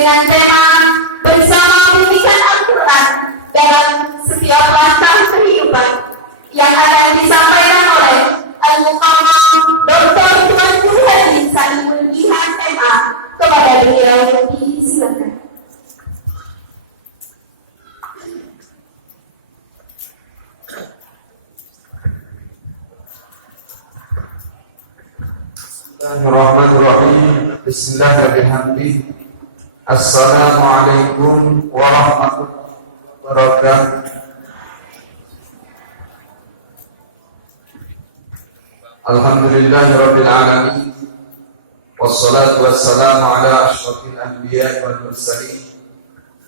dengan tema bersama bimbingan Al-Quran dalam setiap langkah kehidupan yang akan disampaikan oleh Al-Mukarram Dr. Tuan Guru Haji Salimul Jihan MA. Kepada beliau disilakan. Bismillahirrahmanirrahim. Bismillahirrahmanirrahim. Assalamualaikum warahmatullahi wabarakatuh. Alhamdulillahirabbil alamin. Wassalatu wassalamu ala asyrafil anbiya'i wal mursalin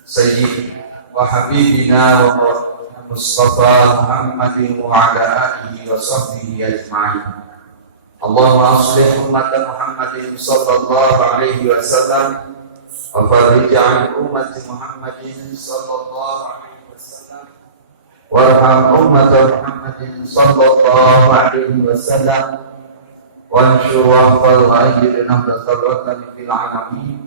sayyidina wa habibina wa Mustafa Muhammadin wa ala alihi wa sahbihi ajma'in. Allahumma aslih umat Muhammadin sallallahu alaihi wasallam wa farij an umat Muhammadin sallallahu alaihi wasallam warham umat Muhammadin sallallahu alaihi wasallam وانشر وحفظ وأجل نهضة الوطن في العالمين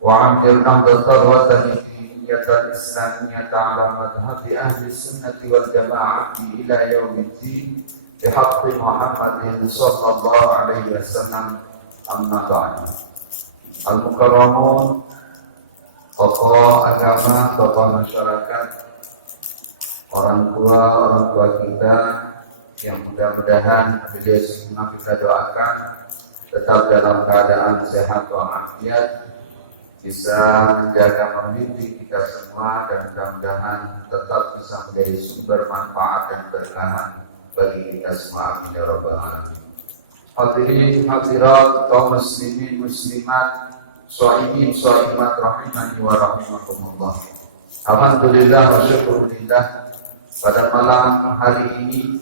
وعمل نهضة الوطن في الإسلامية على مذهب أهل السنة والجماعة إلى يوم الدين بحق محمد صلى الله عليه وسلم. أما بعد. Al-Mukarramun, tokoh agama, tokoh masyarakat, orang tua kita yang mudah-mudahan beliau semua kita doakan tetap dalam keadaan sehat walafiat, bisa menjaga membimbing kita semua dan mudah-mudahan tetap bisa menjadi sumber manfaat dan berkah bagi kita semua. Amin ya rabbal alamin. Hadirin hadirat kaum muslimin muslimat, shaimin shaimat rahimani wa rahimakumullah. Alhamdulillah wa syukurillah, pada malam hari ini,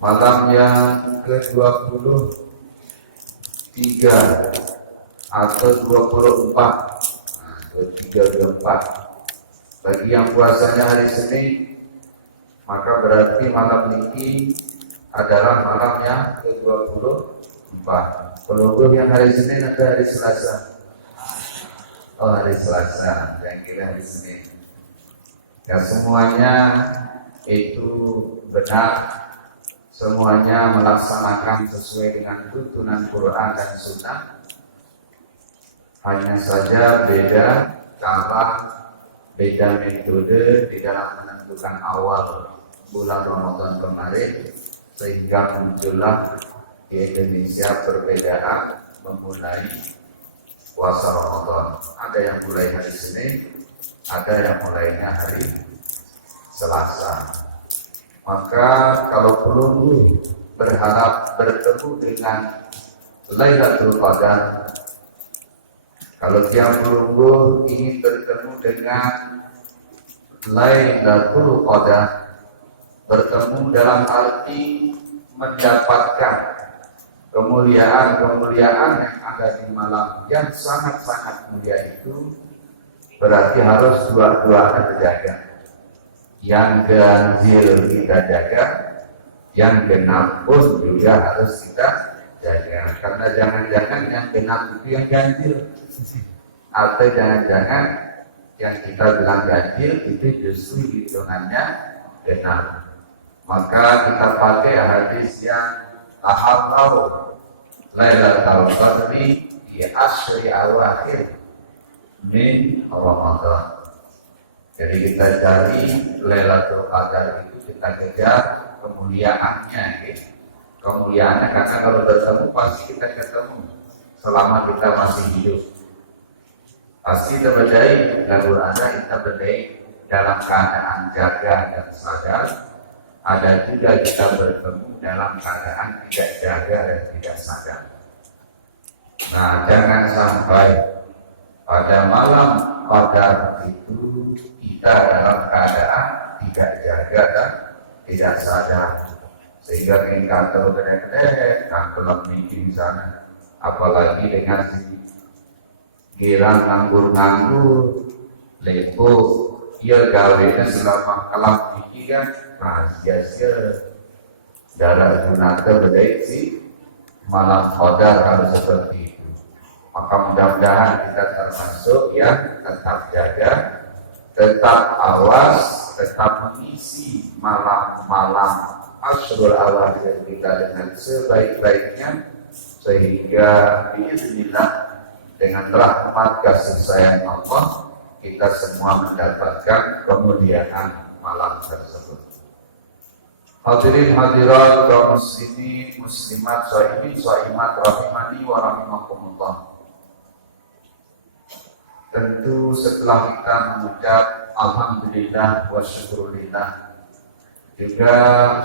malam yang ke-23 atau 24, 24 bagi yang puasanya hari Senin, maka berarti malam ini adalah malam yang ke-24. Pelungguh yang hari Senin atau hari Selasa? Oh, hari Selasa, yang kira hari Senin. Ya, semuanya itu benar, semuanya melaksanakan sesuai dengan tuntunan Quran dan Sunnah. Hanya saja beda cara, beda metode di dalam menentukan awal bulan Ramadan kemarin, sehingga muncullah di Indonesia perbedaan memulai puasa Ramadan. Ada yang mulai hari Senin, ada yang mulainya hari Selasa. Maka kalau pelungguh berharap bertemu dengan Lailatul Qadar, kalau tiang pelungguh ingin bertemu dengan Lailatul Qadar, bertemu dalam arti mendapatkan kemuliaan-kemuliaan yang ada di malam yang sangat-sangat mulia itu, berarti harus dua-duanya terjaga. Yang ganjil kita jaga, yang genap pun juga harus kita jaga. Karena jangan-jangan yang genap itu yang ganjil, atau jangan-jangan yang kita bilang ganjil itu justru hitungannya genap. Maka kita pakai hadis yang taharrau Lailatul Qadri di asyri awakhir min Ramadan. Jadi kita cari Lailatul Qadar itu, kita kejar kemuliaannya, gitu. Kemuliaannya karena kalau bertemu pasti kita ketemu selama kita masih hidup. Pasti terjadi lalu ada kita berdaya dalam keadaan jaga dan sadar. Ada juga kita bertemu dalam keadaan tidak jaga dan tidak sadar. Nah, jangan sampai pada malam Qadar itu kita dalam keadaan tidak jaga dan tidak sadar, sehingga tingkat tergedek kan belum bikin sana, apalagi dengan giran nganggur-nganggur lepo ia gawenya selama kalam pikiran rahasia darah gunata berdeksi malam Qadar kalau seperti itu. Maka mudah-mudahan kita termasuk yang tetap jaga, tetap awas, tetap mengisi malam-malam Asyrul Awakhir kita dengan sebaik-baiknya, sehingga biiznillah dengan rahmat kasih sayang Allah kita semua mendapatkan kemuliaan malam tersebut. Hadirin hadirat kaum muslimin muslimat shaimin shaimat rahimani wa rahimakumullah. Tentu setelah kita mengucap alhamdulillah wa syukurillah, juga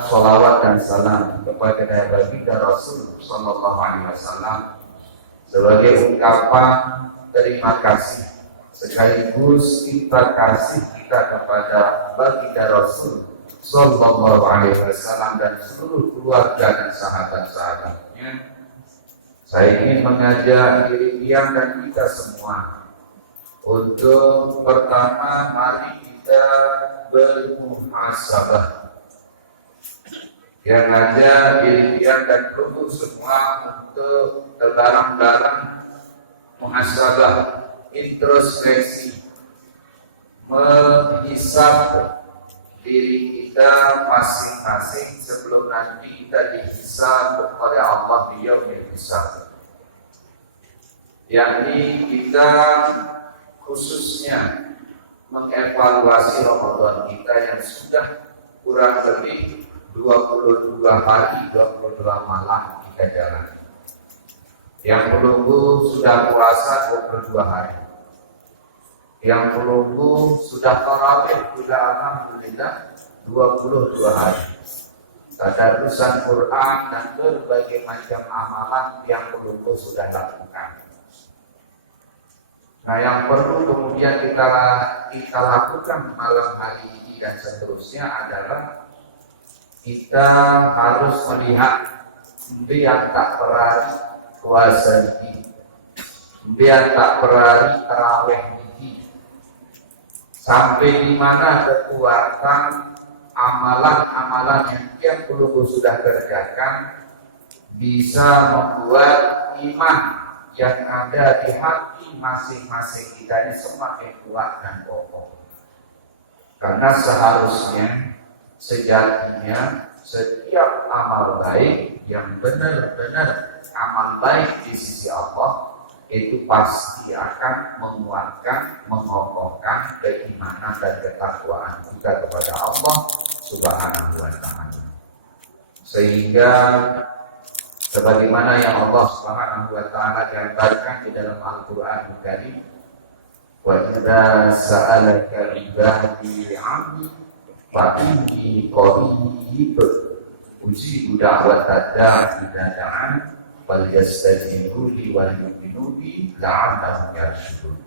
sholawat dan salam kepada baginda Rasul sallallahu alaihi wasallam sebagai ungkapan terima kasih sekaligus kita kasih kita kepada baginda Rasul sallallahu alaihi wasallam dan seluruh keluarga dan sahabat-sahabatnya. Saya ingin mengajak diri kalian dan kita semua untuk pertama mari kita bermuhasabah. Yang ada diri kalian dan perlu semua untuk terlarang-larang muhasabah, introspeksi, menghisab diri kita masing-masing sebelum nanti kita dihisab oleh Allah di yaumil hisab. Yakni kita khususnya mengevaluasi Ramadan kita yang sudah kurang lebih 22 hari 22 malam kita jalani. Yang menunggu sudah puasa 22 hari. Yang menunggu sudah tarawih sudah alhamdulillah 22 hari. Tadarusan Quran dan berbagai macam amalan yang menunggu sudah lakukan. Nah, yang perlu kemudian kita lakukan malam hari ini dan seterusnya adalah kita harus melihat biar tak perari puasa ini, biar tak perari tarawih ini, sampai di mana kekuatan amalan-amalan yang tiap peluru sudah kerjakan bisa membuat iman yang ada di hati masing-masing kita ini semakin kuat dan kokoh. Karena seharusnya sejatinya setiap amal baik yang benar-benar amal baik di sisi Allah itu pasti akan menguatkan, mengokohkan keimanan dan ketakwaan kita kepada Allah Subhanahu wa Ta'ala. Sehingga sebagaimana yang Allah Subhanahu wa Ta'ala gambarkan di dalam Al-Qur'an Al-Karim, wa idza sa'alaka ibadi 'anni fa inni qarib ujibu da'watad da'i idza da'an fal yastajibu li wal yu'minu bi la'allahum yarshudun.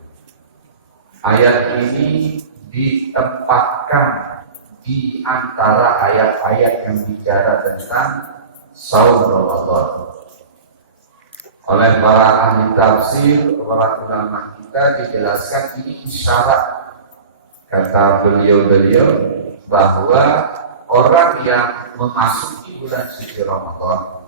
Ayat ini ditempatkan di antara ayat-ayat yang bicara tentang saum Ramadan. Oleh para ahli tafsir, para ulama kita dijelaskan ini isyarat, kata beliau-beliau, bahwa orang yang memasuki bulan suci Ramadan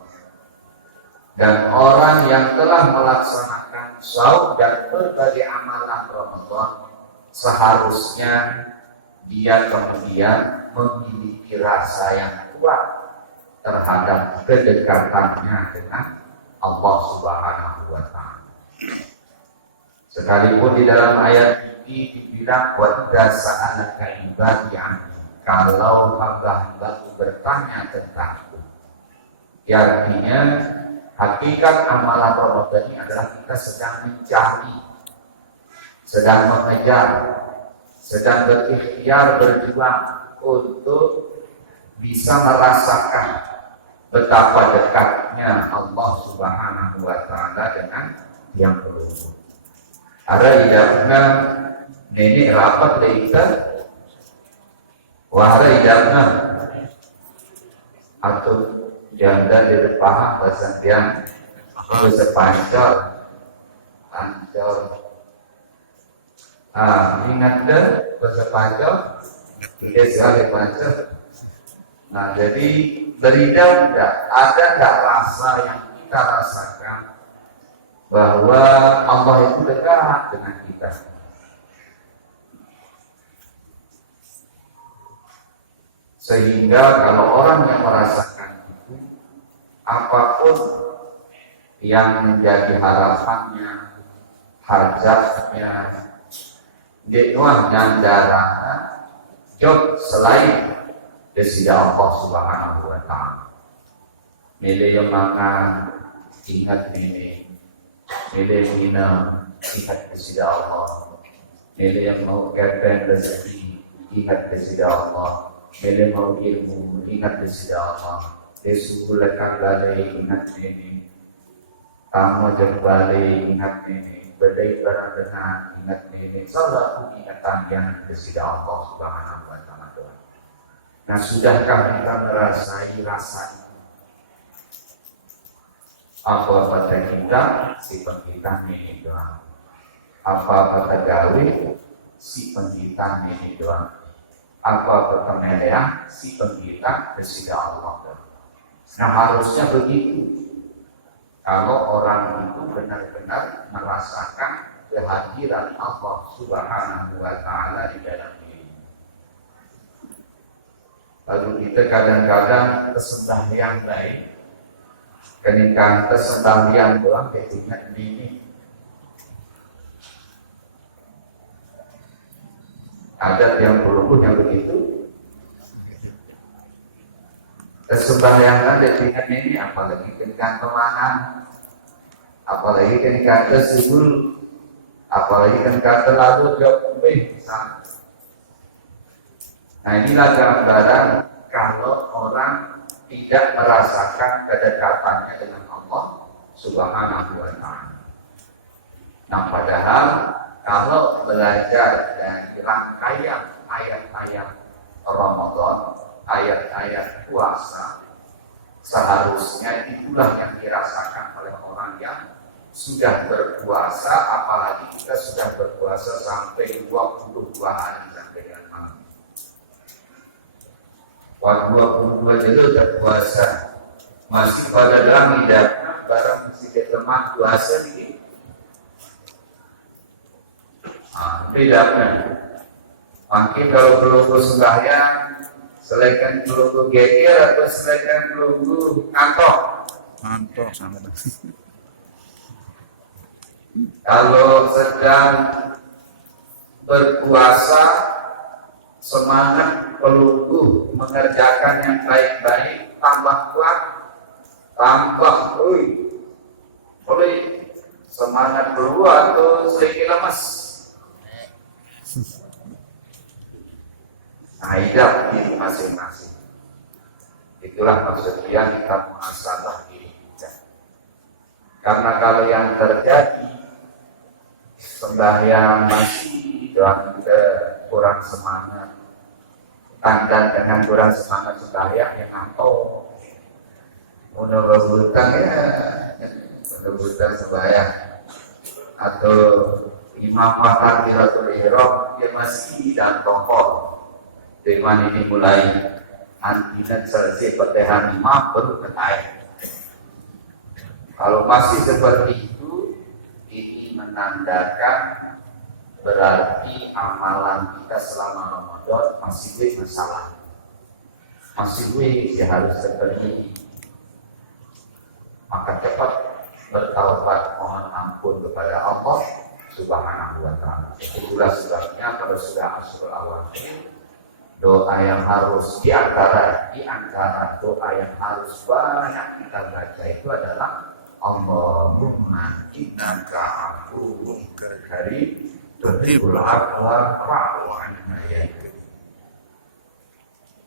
dan orang yang telah melaksanakan saum dan berbagai amalan Ramadan seharusnya dia kemudian memiliki rasa yang kuat terhadap kedekatannya dengan Allah Subhanahu wa Ta'ala. Sekalipun di dalam ayat ini dibilang wa idza sa'alaka ibadi anni, kalau hamba-hambaku bertanya tentangku. Artinya hakikat amalan Ramadan ini adalah kita sedang mencari, sedang mengejar, sedang berikhtiar berjuang untuk bisa merasakan betapa dekatnya Allah Subhanahu wa Ta'ala dengan yang peluru. Ada idamna nenek rapat leika, wahara idamna atau janda di depan bahasa yang bahasa pancor. Ingat deh bahasa pancor, dia sekali pancor. Nah, jadi beridam ada enggak rasa yang kita rasakan bahwa Allah itu dekat dengan kita. Sehingga kalau orang yang merasakan itu, apapun yang menjadi harapannya, hajatnya, genuahnya darahnya, jod selain desida Allah Subhanahu wa Ta'ala. Milih yang mangan, ingat ini. Milih minum, ingat desida Allah. Milih yang mau kepeng rezeki, ingat desida Allah. Milih mau ilmu, ingat desida Allah. Desuku lekar lalai, ingat ini. Tamu jembali, ingat ini. Badai barang dengar, ingat ini. Salah ingatan yang desida Allah Subhanahu wa Ta'ala. Nah, sudahkah kita merasai rasa itu? Apa pada kita, si penggita ini doang. Apa pada gawe, si penggita ini doang. Apa pertemuan si penggita desida Allah. Nah, harusnya begitu. Kalau orang itu benar-benar merasakan kehadiran Allah Subhanahu wa Ta'ala di dalam diri. Lalu kita kadang-kadang kesembahyang baik, ketika kesembahyang doang kita ingat ini. Ada yang yang begitu. Kesembahyang dengan ini, apalagi ketika kemangan, apalagi ketika kesibul, apalagi ketika terlalu jauh misalnya. Nah, inilah gambaran kalau orang tidak merasakan kedekatannya dengan Allah Subhanahu wa Ta'ala. Nah, padahal kalau belajar dari rangkaian ayat-ayat Ramadan, ayat-ayat puasa, seharusnya itulah yang dirasakan oleh orang yang sudah berpuasa, apalagi kita sudah berpuasa sampai 22 hari sampai dengan malam. Waktu 22 jadi sudah puasa, masih pada dalam hidupnya, barang mesti lemah puasa ini. Bedanya, mungkin kalau peluru sembahyang, selain peluru geger atau selain peluru kantong. Mantap sangat. Kalau sedang berpuasa, semangat peluru mengerjakan yang baik-baik, tambah kuat, tambah oleh semangat peluru atau sedikit lemas. Nah, hidup diri masing-masing. Itulah maksudnya kita muhasabah diri kita. Karena kalau yang terjadi sembahyang masih doang kita kurang semangat, tanda dengan kurang semangat sembahyang yang atau menurut sembahyang atau imam takbiratul ihram dia masih dan tongkol. Dengan ini mulai antinan selesai petehan imam baru ketayang. Kalau masih seperti itu, ini menandakan berarti amalan kita selama Ramadan masih masalah. Masih harus seperti ini. Maka cepat bertaubat mohon ampun kepada Allah Subhanahu wa Ta'ala. Itulah sebabnya kalau sudah Asrul Awakhir, doa yang harus di antara doa yang harus banyak kita baca itu adalah Allahumma innaka afuwwun karim tuhibbul afwa fa'fu anna ya.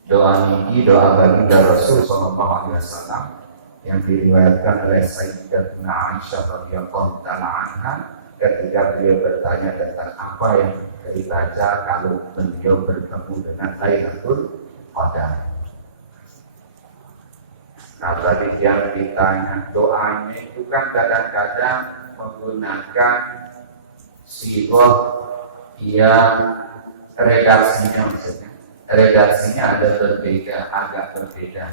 Doa ini doa baginda Rasul sallallahu alaihi wasallam yang diriwayatkan oleh Sayyidatuna Aisyah radhiyallahu taala anha ketika beliau bertanya tentang apa yang dibaca kalau beliau bertemu dengan Lailatul Qadar. Nah, tadi yang ditanya doanya itu kan kadang-kadang menggunakan sirah yang redaksinya maksudnya. Redaksinya ada berbeda, agak berbeda.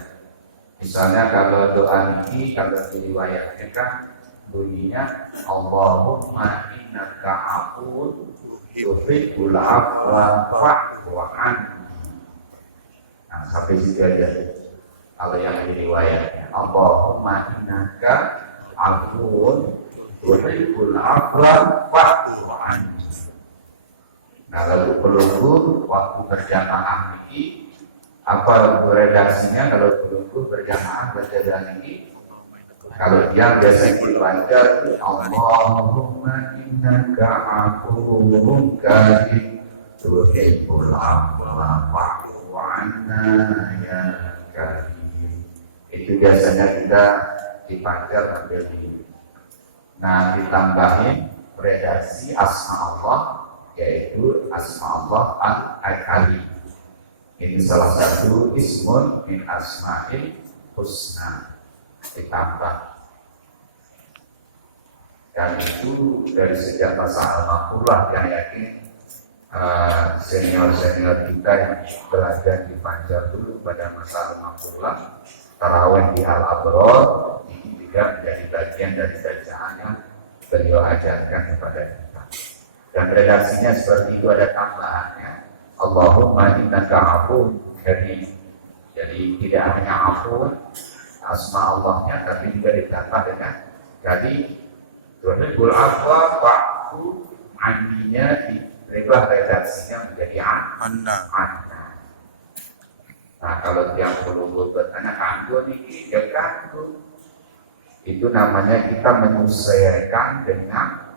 Misalnya kalau doa ini kalau diriwayatkan kan bunyinya Allahumma innaka afuwwun tuhibbul afwa fa'fu anni. Nah, sampai situ aja. Kalau yang diriwayatnya Allahumma innaka afuwwun tuhibbul afwa fa'fu anni. Nah, lalu pelunggu waktu berjamaah ini apa redaksinya? Kalau pelunggu berjamaah berjamaah ini, kalau dia biasa dibaca Allahumma innaka afuwwun karim tuhibbul afwa fa'fu anna ya karim. Itu biasanya kita dipancar sambil ini. Nah, ditambahin redaksi asma Allah, yaitu asma Allah al-Alim. Ini salah satu ismun min asma'il husna, ditambah. Dan itu dari sejak masa al-Maqurah, yang yakin senior-senior kita yang belajar di Panjar dulu pada masa al-Maqurah, tarawih di Al-Abror, ini juga menjadi bagian dari bacaan yang beliau ajarkan kepada kita. Dan redaksinya seperti itu, ada tambahannya Allahumma innaka afuwwun karim. Jadi tidak hanya afuwwun asma Allahnya, tapi juga ditambah dengan jadi tuhibbul afwa fa'fu anninya, dirubah redaksinya menjadi anna. Nah, kalau yang perlu bertanya kandu niki ya kandu, itu namanya kita menyesuaikan dengan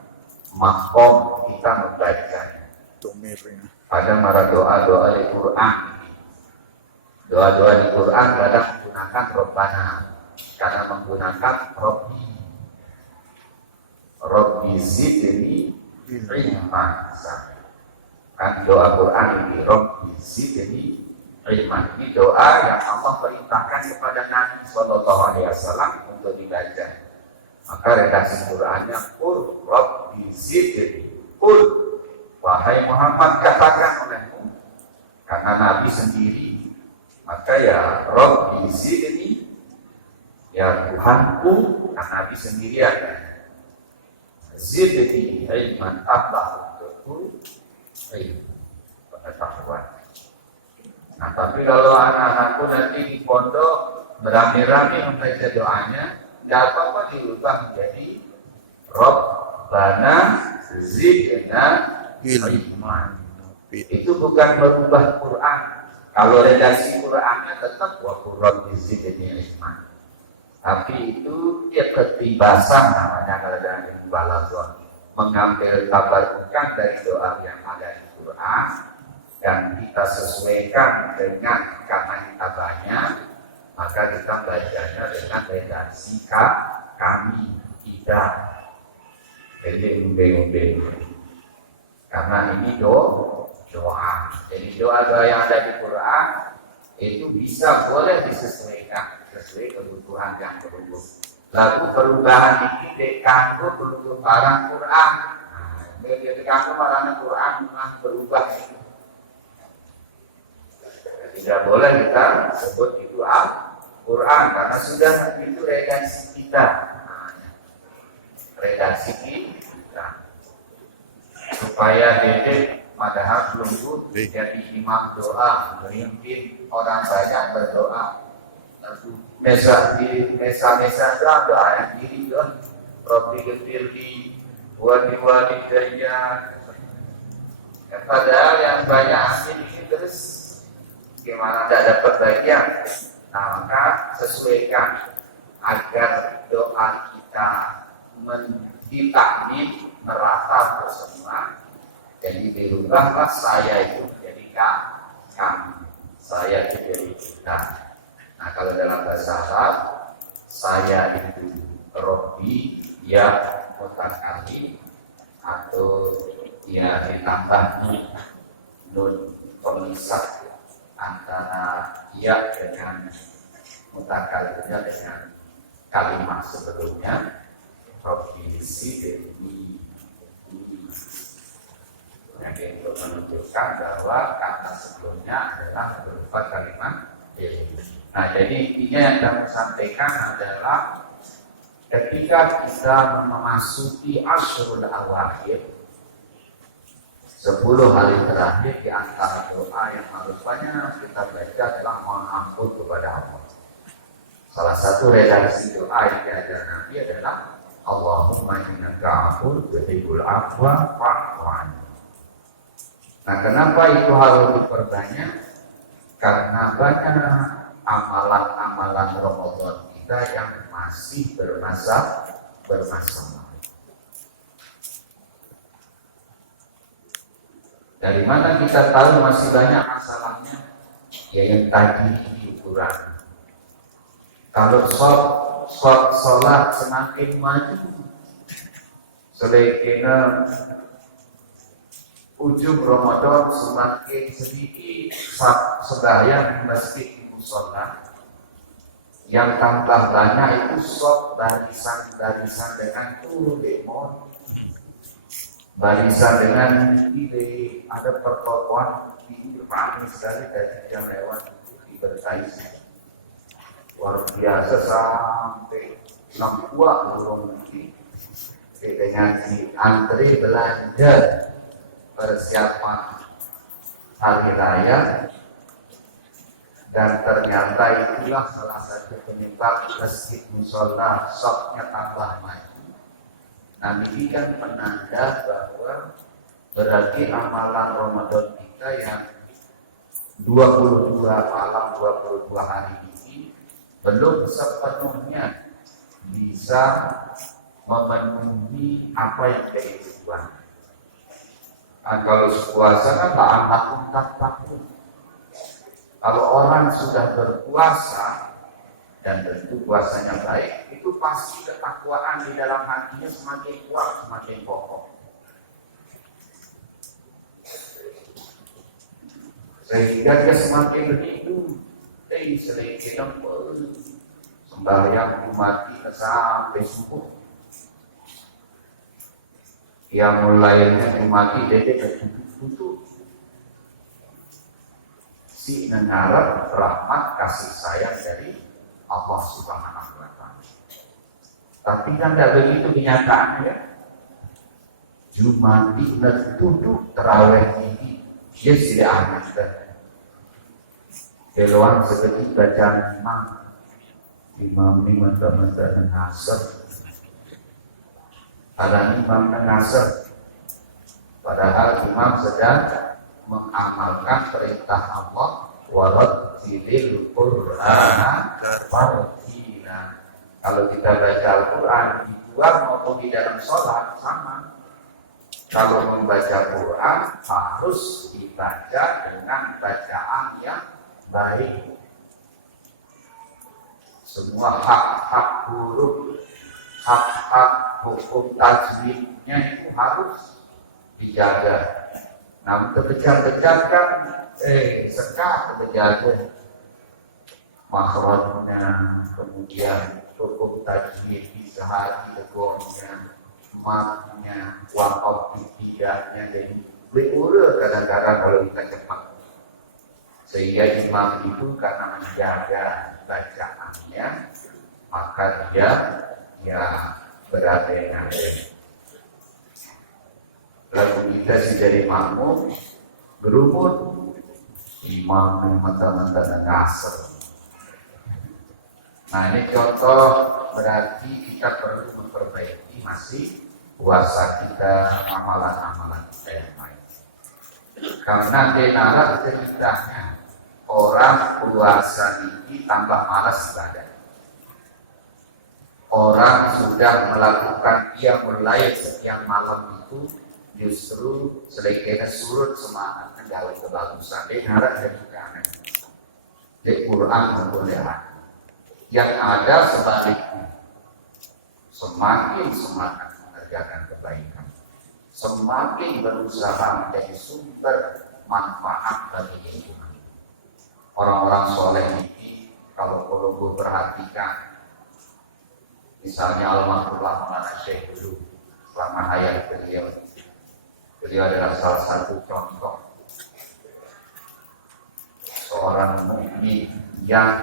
makom kita membaca. Pada mara doa-doa di Quran, doa-doa di Quran kadang menggunakan Rabbana, karena menggunakan Rabbi zidni ilman. Kan doa Quran ini Rabbi zidni ilman, ini doa yang Allah perintahkan kepada Nabi SAW untuk dibaca. Maka redaksi Qurannya Qul Rabbi zidni, Qul wahai Muhammad katakan olehmu, karena Nabi sendiri, maka ya Rabbi zidni, ya Tuhanku, karena Nabi sendiri ada zidni ilman, tambah untukku ilmu, pengetahuan. Nah, tapi kalau anak-anakku nanti di pondok berami-rami membaca doanya, tidak apa-apa diubah menjadi Rabbana zidna ilman. Itu bukan merubah Quran. Kalau redaksi Qurannya tetap wa Quran zidni ilman. Tapi itu ya ketibasan namanya kalau dari balaghah, mengambil tabarukan dari doa yang ada di Quran dan kita sesuaikan dengan karena kita banyak, maka kita bacanya dengan redaksi kami tidak. Jadi umbe-umbe. Karena ini doa. Jadi doa-doa yang ada di Quran itu bisa boleh disesuaikan sesuai kebutuhan yang perlu. Lalu perubahan ini dikanggo untuk barang Quran. Nah, dikanggo barang Quran memang berubah. Tidak boleh kita sebut itu Al-Quran karena sudah itu redaksi kita. Redaksi kita. Supaya dedek padahal belum jadi imam doa, memimpin orang banyak berdoa. Lalu mesa doa yang diri don, Rabbi ghfirli wali daya. Padahal yang banyak amin ini terus gimana tidak dapat bagian. Nah, maka sesuaikan agar doa kita menditakmin merata semua. Jadi dirubahlah saya itu jadi kami, saya itu jadi kita. Nah, kalau dalam bahasa Arab, saya itu Robbi ya mutakallim, atau ya ditambah nun pemisah antara ya dengan mutakallimnya dengan kalimat sebelumnya. Robbi zidni, yang itu menunjukkan bahwa kata sebelumnya adalah berupa kalimat ilmu. Nah, jadi intinya yang kami sampaikan adalah ketika kita memasuki Ashrul Awakhir, 10 hari terakhir, di antara doa yang harus banyak kita baca adalah mohon ampun kepada Allah. Salah satu redaksi doa yang diajar Nabi adalah Allahumma innaka afuwwun tuhibbul afwa fa'fu anni. Nah, kenapa itu harus diperbanyak? Karena banyak amalan-amalan Ramadan kita yang masih bermasalah. Dari mana kita tahu masih banyak masalahnya? Ya yang tadi ukuran. Kalau sholat semakin maju, selekina ujung Ramadan semakin sedikit sembahyang di masjid musola, yang tambah banyak itu barisan dengan lemon, barisan dengan ide, ada pertokoan di ramai sekali dari jam lewat diberkahi. Luar biasa sampai 6 burung dengan si antri belanja persiapan hari raya, dan ternyata itulah salah satu penyebab masjid musola shopnya tambah maju. Nah, ini kan penanda bahwa berarti amalan Ramadan kita yang 22 malam 22 hari ini belum sepenuhnya bisa memenuhi apa yang dari tujuan. Nah, kalau puasa kan la'allakum tattaqun. Kalau orang sudah berpuasa dan tentu puasanya baik, itu pasti ketakwaan di dalam hatinya semakin kuat, semakin kokoh. Sehingga dia semakin rindu selekina sembahyang mati sampai subuh. Yang mulainya mati dia tutup. Si mengharap rahmat kasih sayang dari Allah Subhanahu wa Ta'ala. Tapi kan tidak begitu kenyataannya. Jumat duduk terawih ini, dia tidak amat dah. Keluar seperti bacaan imam ini mata-mata ngasar. Ada imam ngasar. Padahal imam sedang mengamalkan perintah Allah, warattilil Qur'ana tartila. Kalau kita baca Al-Quran di luar maupun di dalam sholat sama. Kalau membaca Quran harus dibaca dengan bacaan yang baik. Semua hak-hak huruf, hak-hak hukum tajwidnya itu harus dijaga. Nah, kekejar-kejar kan sekat kejaga makhrajnya, kemudian hukum tajwid sehari legonnya, maknya, wakaf tidaknya, jadi berurut kadang-kadang kalau kita cepat. Sehingga imam itu karena menjaga bacaannya, maka dia berada-ada. Lalu kita sih dari makmum berumur imam yang mata-mata ngasar. Nah, ini contoh berarti kita perlu memperbaiki masih puasa kita, amalan-amalan kita yang lain. Karena kenara ceritanya orang puasa ini tambah malas ibadah. Orang sudah melakukan qiyamul lail sekian malam itu justru selekena surut semangat mendapat kebagusan. Dia harap dan juga aneh. Di Quran membolehkan. Yang ada sebaliknya, semakin semangat mengerjakan kebaikan, semakin berusaha menjadi sumber manfaat bagi lingkungan. Orang-orang soleh ini kalau perlu perhatikan, misalnya almarhumlah Maulana Syekh dulu selama hayat beliau adalah salah satu contoh seorang mukmin yang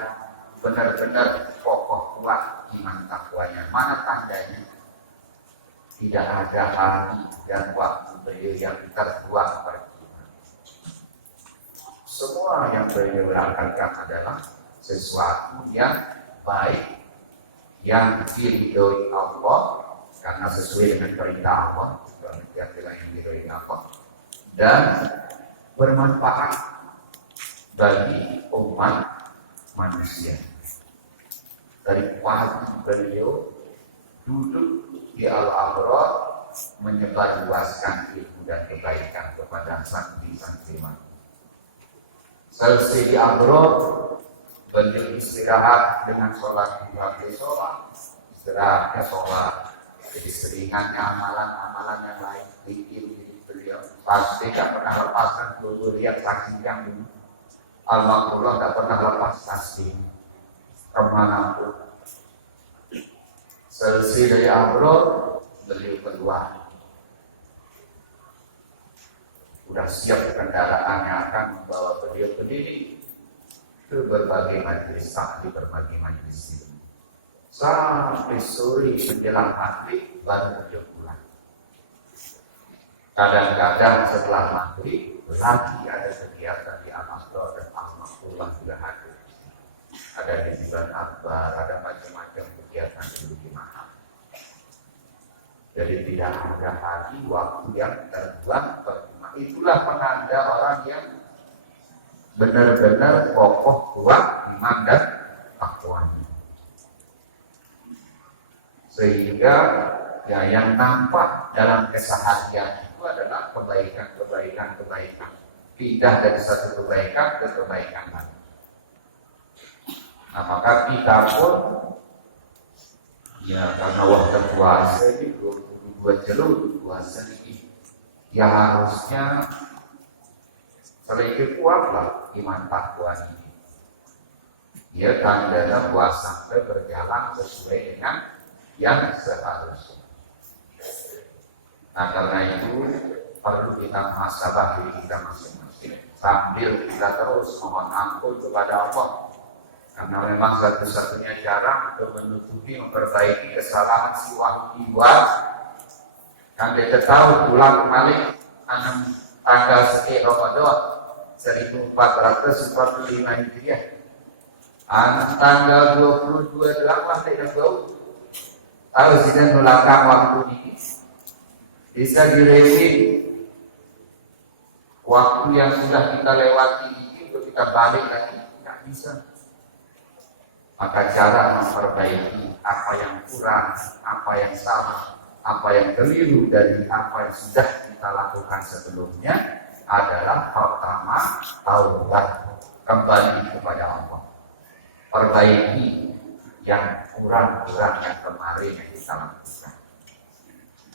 benar-benar kokoh kuat iman takwa. keduanya. Mana tandanya? Tidak ada hari dan waktu beliau yang terbuang pergi. Semua yang beliau lakukan adalah sesuatu yang baik, yang diridhoi Allah karena sesuai dengan perintah Allah, yang diridhoi Allah, dan bermanfaat bagi umat manusia. Dari pagi beliau duduk di Al-Abrar menyebarluaskan ilmu dan kebaikan kepada santri-santriwan. Selesai di Abrar, beliau istirahat dengan sholat 2 sholat, istirahatnya sholat. Jadi seringannya amalan-amalan yang lain bikin beliau pasti tak pernah lepaskan dulu lihat saksi yang dulu. Al-Makrullah tak pernah lepas tasbih kemanapun. Selesai dari Abrar, beliau keluar. Sudah siap kendaraan yang akan membawa beliau berdiri ke berbagai majelis taklim, berbagai majelis ilmu. Sampai sore menjelang maghrib baru beliau pulang. Kadang-kadang setelah maghrib lagi ada kegiatan di Al-Abrar dan Al-Makrullah juga hadir. Ada di bulan Akbar, ada macam-macam kegiatan di Mahal. Jadi tidak ada hari waktu yang terbuang percuma. Itulah penanda orang yang benar-benar kokoh kuat iman dan takwanya. Sehingga ya yang nampak dalam keseharian itu adalah kebaikan. Pindah dari satu kebaikan ke kebaikan lain. Nah, maka kita pun ya karena waktu puasa ini 22 jelur puasa ini ya harusnya sedikit kuatlah iman takwa ini. Ya tandanya puasa berjalan sesuai dengan yang seharusnya. Nah karena itu perlu kita muhasabah diri kita masing-masing sambil kita terus mohon ampun kepada Allah. Karena memang satu-satunya cara untuk menutupi, memperbaiki kesalahan si wahyu kan kita tahu bulan kemarin tanggal sekian Ramadan 1445 Hijriah. Tanggal 22/8 tidak tahu. Tahu sudah nulakang waktu ini. Bisa direview waktu yang sudah kita lewati ini untuk kita balik lagi, tidak bisa. Maka cara memperbaiki apa yang kurang, apa yang salah, apa yang keliru dari apa yang sudah kita lakukan sebelumnya adalah pertama taubat, kembali kepada Allah. Perbaiki yang kurang-kurang yang kemarin yang kita lakukan.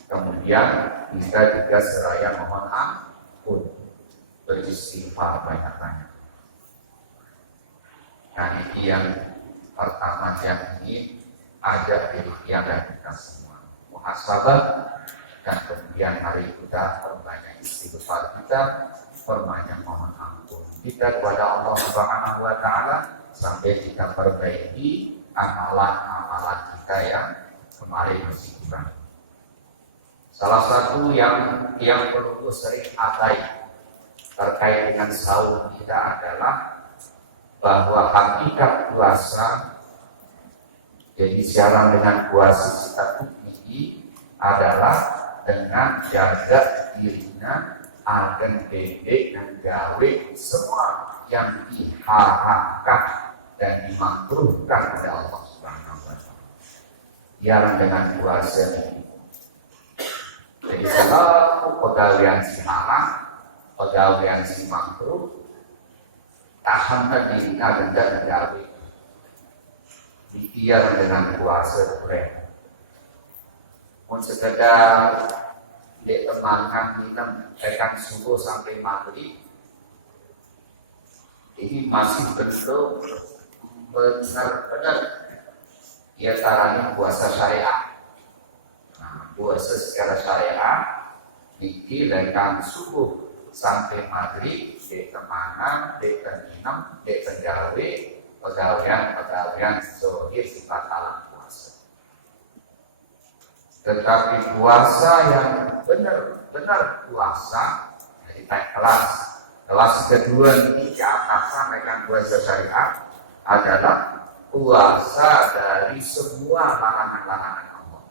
Kemudian kita juga seraya mohon ampun, beristighfar banyak-banyak. Nah ini yang pertama yang ini ajak diri kita semua muhasabah, dan kemudian hari kita perbanyak istighfar kita, perbanyak mohon ampun kita kepada Allah Subhanahu wa Ta'ala sampai kita perbaiki amalan-amalan kita yang kemarin masih kurang. Salah satu yang perlu sering abai terkait dengan saum kita adalah bahwa hakikat puasa, jadi siaran dengan puasa kita tinggi adalah dengan jaga dirinya agen dedek dan gawe semua yang diharamkan dan dimakruhkan oleh Allah Subhanahu wa Ta'ala. Siaran dengan puasa ini. Jadi selalu pegawaian si haram, pegawaian si makruh, tahan dirinya dan gawe ikhtiar dengan puasa mereka. Pun sekedar ditemankan minum tekan subuh sampai maghrib, ini masih belum benar-benar ya caranya puasa syariat. Nah, puasa secara syariat dikirakan subuh sampai maghrib di kemana, di minum, di pegawaian zohir sifat alam puasa. Tetapi puasa yang benar-benar puasa dari kelas kedua ini ke atas sampaikan puasa syariat adalah puasa dari semua larangan-larangan Allah.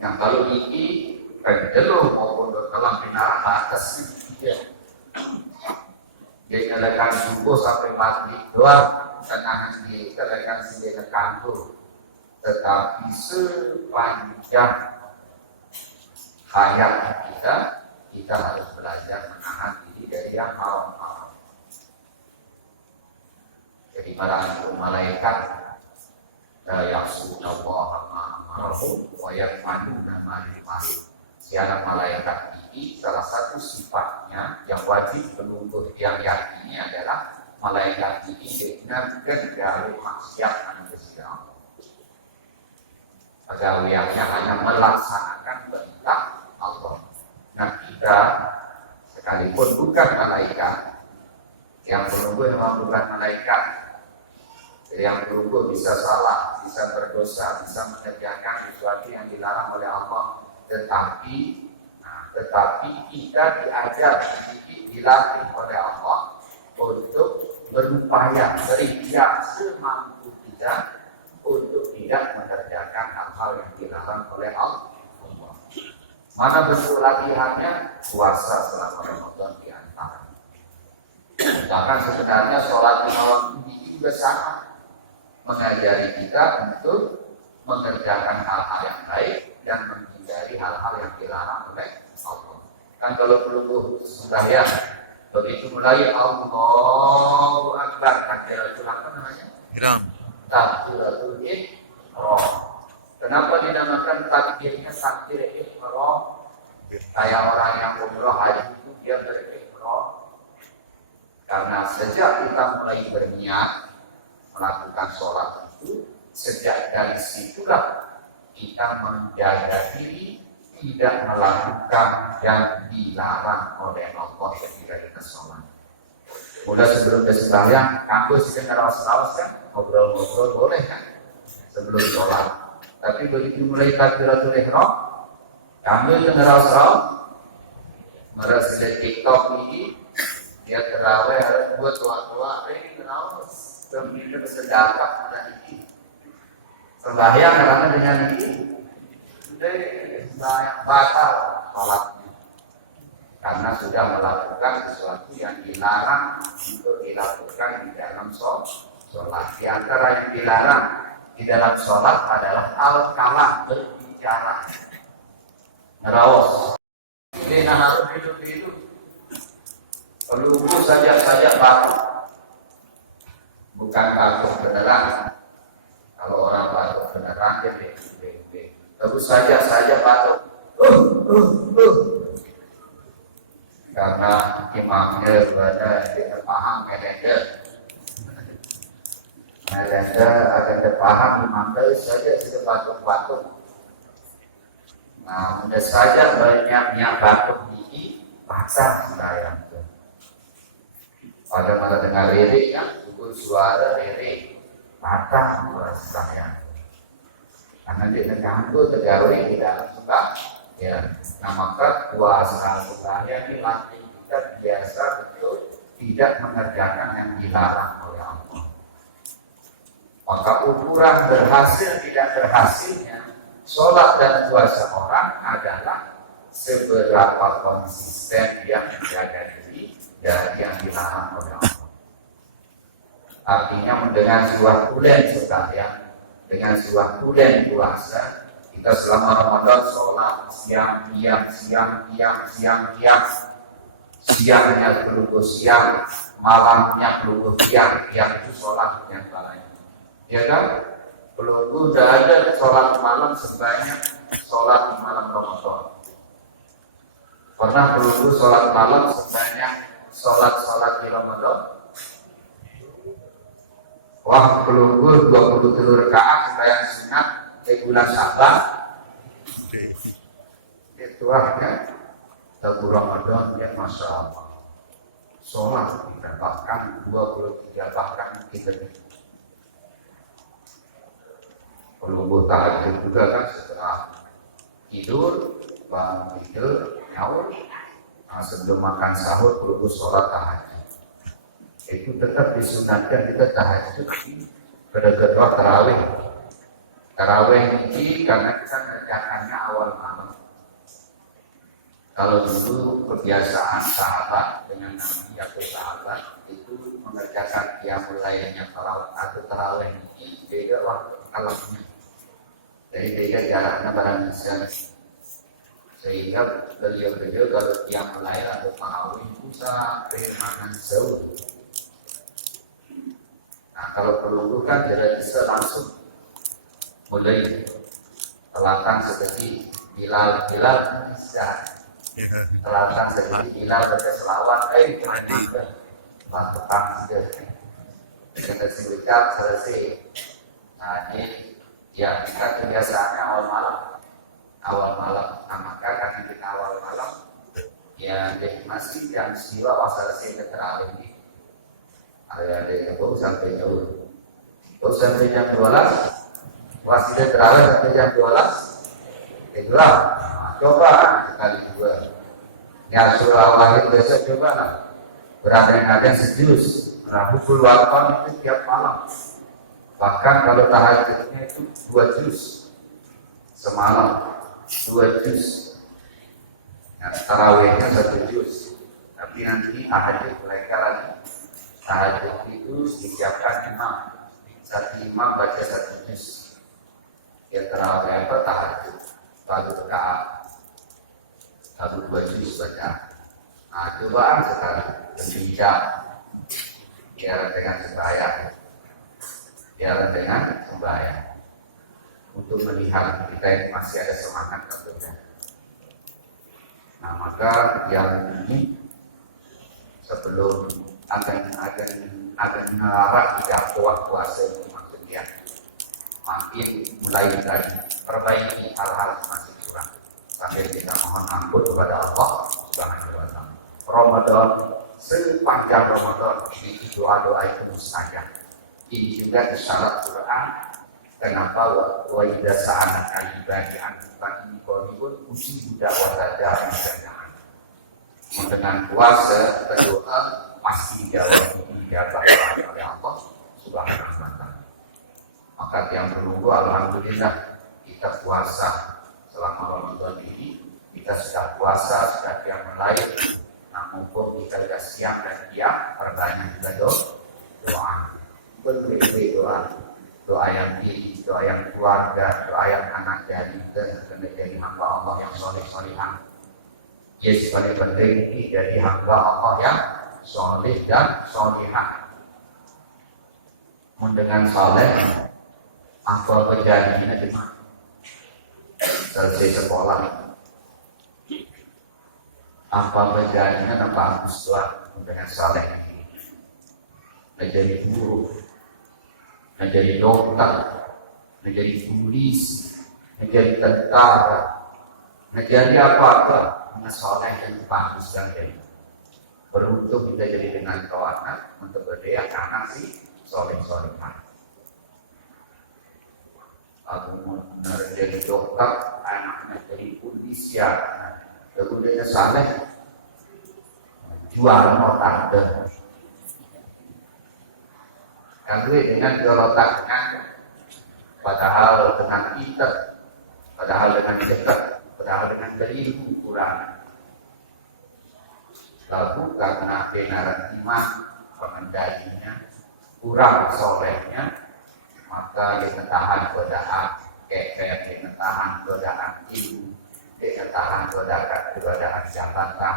Yang kalau ini penjeluh maupun dalam bina batas dia nyalakan subuh sampai maghrib doang, tenang di nyalakan sendiri kantor. Tetapi sepanjang hayat kita harus belajar menahan diri dari yang haram-haram. Jadi malaikat yang sunallaha ma'amarahu wa yaf'aluna ma yu'maru. Si anak malaikat ini salah satu sifatnya yang wajib menunggu yang yakini adalah malaikat ini diingatkan dari maksiat manusia. Pegawaiannya hanya melaksanakan perintah Allah. Nah kita sekalipun bukan malaikat, yang menunggu memang bukan malaikat, yang menunggu bisa salah, bisa berdosa, bisa mengerjakan sesuatu yang dilarang oleh Allah. Tetapi kita diajar, dilatih oleh Allah untuk berupaya, berikhtiar semampu kita untuk tidak mengerjakan hal-hal yang dilarang oleh Allah. Mana bentuk latihannya? Puasa selama Ramadan di antara. Bahkan sebenarnya sholat di malam ini juga sama, mengajari kita untuk mengerjakan hal-hal yang baik dan menghindari hal-hal yang dilarang oleh Allah. Kan kalau belum sembahyang, begitu mulai Allahu Akbar, takbiratul apa namanya? Takbiratul ihram. Kenapa dinamakan takbirnya takbir ihram? Kayak orang yang umroh haji itu dia berihram. Karena sejak kita mulai berniat melakukan sholat itu, sejak dari situlah kita menjaga diri tidak melakukan yang dilarang oleh Allah ketika kita sholat. Mulai sebelum sembahyang, kampus kita ngerawas-rawas kan, ngobrol-ngobrol boleh kan, sebelum sholat. Tapi begitu mulai takbiratul ihram, kami itu ngerawas-rawas, merasa TikTok ini, dia terawih harus buat tua-tua, ini ngerawas, kemudian bersedekah mana ini, sembahyang karena dengan ini, sudah sembahyang batal sholatnya. Karena sudah melakukan sesuatu yang dilarang untuk dilakukan di dalam sholat. Di antara yang dilarang di dalam sholat adalah al-kalam, berbicara, ngerawas. Ini harus hidup-hidup. Peluru saja batuk. Bukan batuk beneran. Kalau orang batuk beneran dia bebe. Terus saja batuk. Karena imamnya berada di paham kalender akan terpaham imamnya saja sudah batuk-batuk. Nah, mudah saja banyaknya batuk ini pasang sembahyang. Pada malah dengar lirik yang pukul suara lirik patah sembahyang. Karena dia terganggu tergawe di dalam sembahyang. Ya, nah maka puasa sembahyang ini latih kita biasa betul tidak mengerjakan yang dilarang oleh Allah. Maka ukuran berhasil tidak berhasilnya sholat dan puasa orang adalah seberapa konsisten dia menjaga diri dari yang dilarang oleh Allah. Artinya dengan sebuah bulan sembahyang, dengan sebuah bulan puasa, kita selama Ramadan sholat siangnya keluluh siang, malamnya keluluh siang itu sholat yang lain. Ya kan? Belum udah ada sholat malam sebanyak sholat malam Ramadan. Pernah belum sholat malam sebanyak sholat di Ramadan? Wah, belum 23 rakaat sembahyang sunat di bulan Sya'ban. Itu artinya lagu Ramadan yang Masya Allah. Sholat kita bahkan 23 bahkan kita pelumbuh tahajud juga kan setelah tidur, bangun tidur, nyaur, sebelum makan sahur perlu sholat tahajud. Itu tetap disunatkan kita tahajud pada kedua tarawih. Tarawih ini karena kita mengerjakannya awal malam. Kalau dulu kebiasaan sahabat dengan Nabi atau sahabat itu mengerjakan qiyamul lailnya atau tarawih ini beda waktu malamnya. Jadi beda jaraknya pada misal. Sehingga beliau-beliau kalau qiyamul lail atau tarawih itu sampai makan jauh. Nah kalau perlu kan tidak bisa langsung mulai telatan seperti Bilal bisa. Telatan seperti Bilal baca selawat, gimana petang sudah dengan singkat selesai. Nah ini ya kita kebiasaannya awal malam. Nah maka karena kita awal malam ya masih jam siwa selesai ke terawih ini ada yang sampai jauh sampai jam 12 wasida terawih sampai jam 12 itulah coba sekali dua ya surah wahid biasa coba lah berada sejus pukul 8 itu tiap malam bahkan kalau tahajudnya itu 2 juz semalam 2 juz nah tarawihnya 1 juz tapi nanti tahajud mereka lagi tahajud itu disiapkan imam satu imam baca 1 juz ya tarawih apa tahajud satu rakaat 1-2 juz baca. Nah cobaan sekarang berbincang biar dengan sembahyang untuk melihat kita yang masih ada semangat tentunya. Nah maka yang ini sebelum akan melarang tidak puasa itu maksudnya makin mulai dari perbaiki hal-hal masih kurang sambil kita mohon ampun kepada Allah Subhanahu wa taala. Ramadan sepanjang Ramadan ini doa-doa itu mustajab. Ini juga isyarat Quran. Kenapa wa idza sa'alaka ibadi an faqini qalibun uji da'wat da'i dan dengan puasa berdoa pasti dijawab oleh Allah Subhanahu wa taala. Maka yang menunggu alhamdulillah kita puasa selama Ramadan ini kita sudah puasa, sudah mulai. Nah, mumpung kita sudah siang dan diam, perbanyak juga doa. Berbagai doa yang diri, doa yang keluarga, doa yang anak jadi hamba Allah yang soleh-solehan. Ya, paling penting ini jadi hamba Allah yang soleh dan solehah. Dengan soleh, apa kejadiannya di mana? Selesai sekolah apa kejadiannya nampak bagus dengan saleh ini menjadi guru menjadi dokter menjadi polis menjadi tentara menjadi apa-apa dengan saleh yang bagus dan jadi beruntung kita jadi dengan kawanan untuk berdaya karena si soleh-solehan. Aku menjadi dokter, anaknya jadi polisi, kemudian saleh jual motor deh. Kalau dengan jolotaknya, padahal dengan kita, padahal dengan dekat, padahal dengan berilmu kurang. Lalu karena benaran iman pengendalinya kurang solehnya, maka diketahan godaan diketahan godaan ilmu, diketahan godaan jabatan,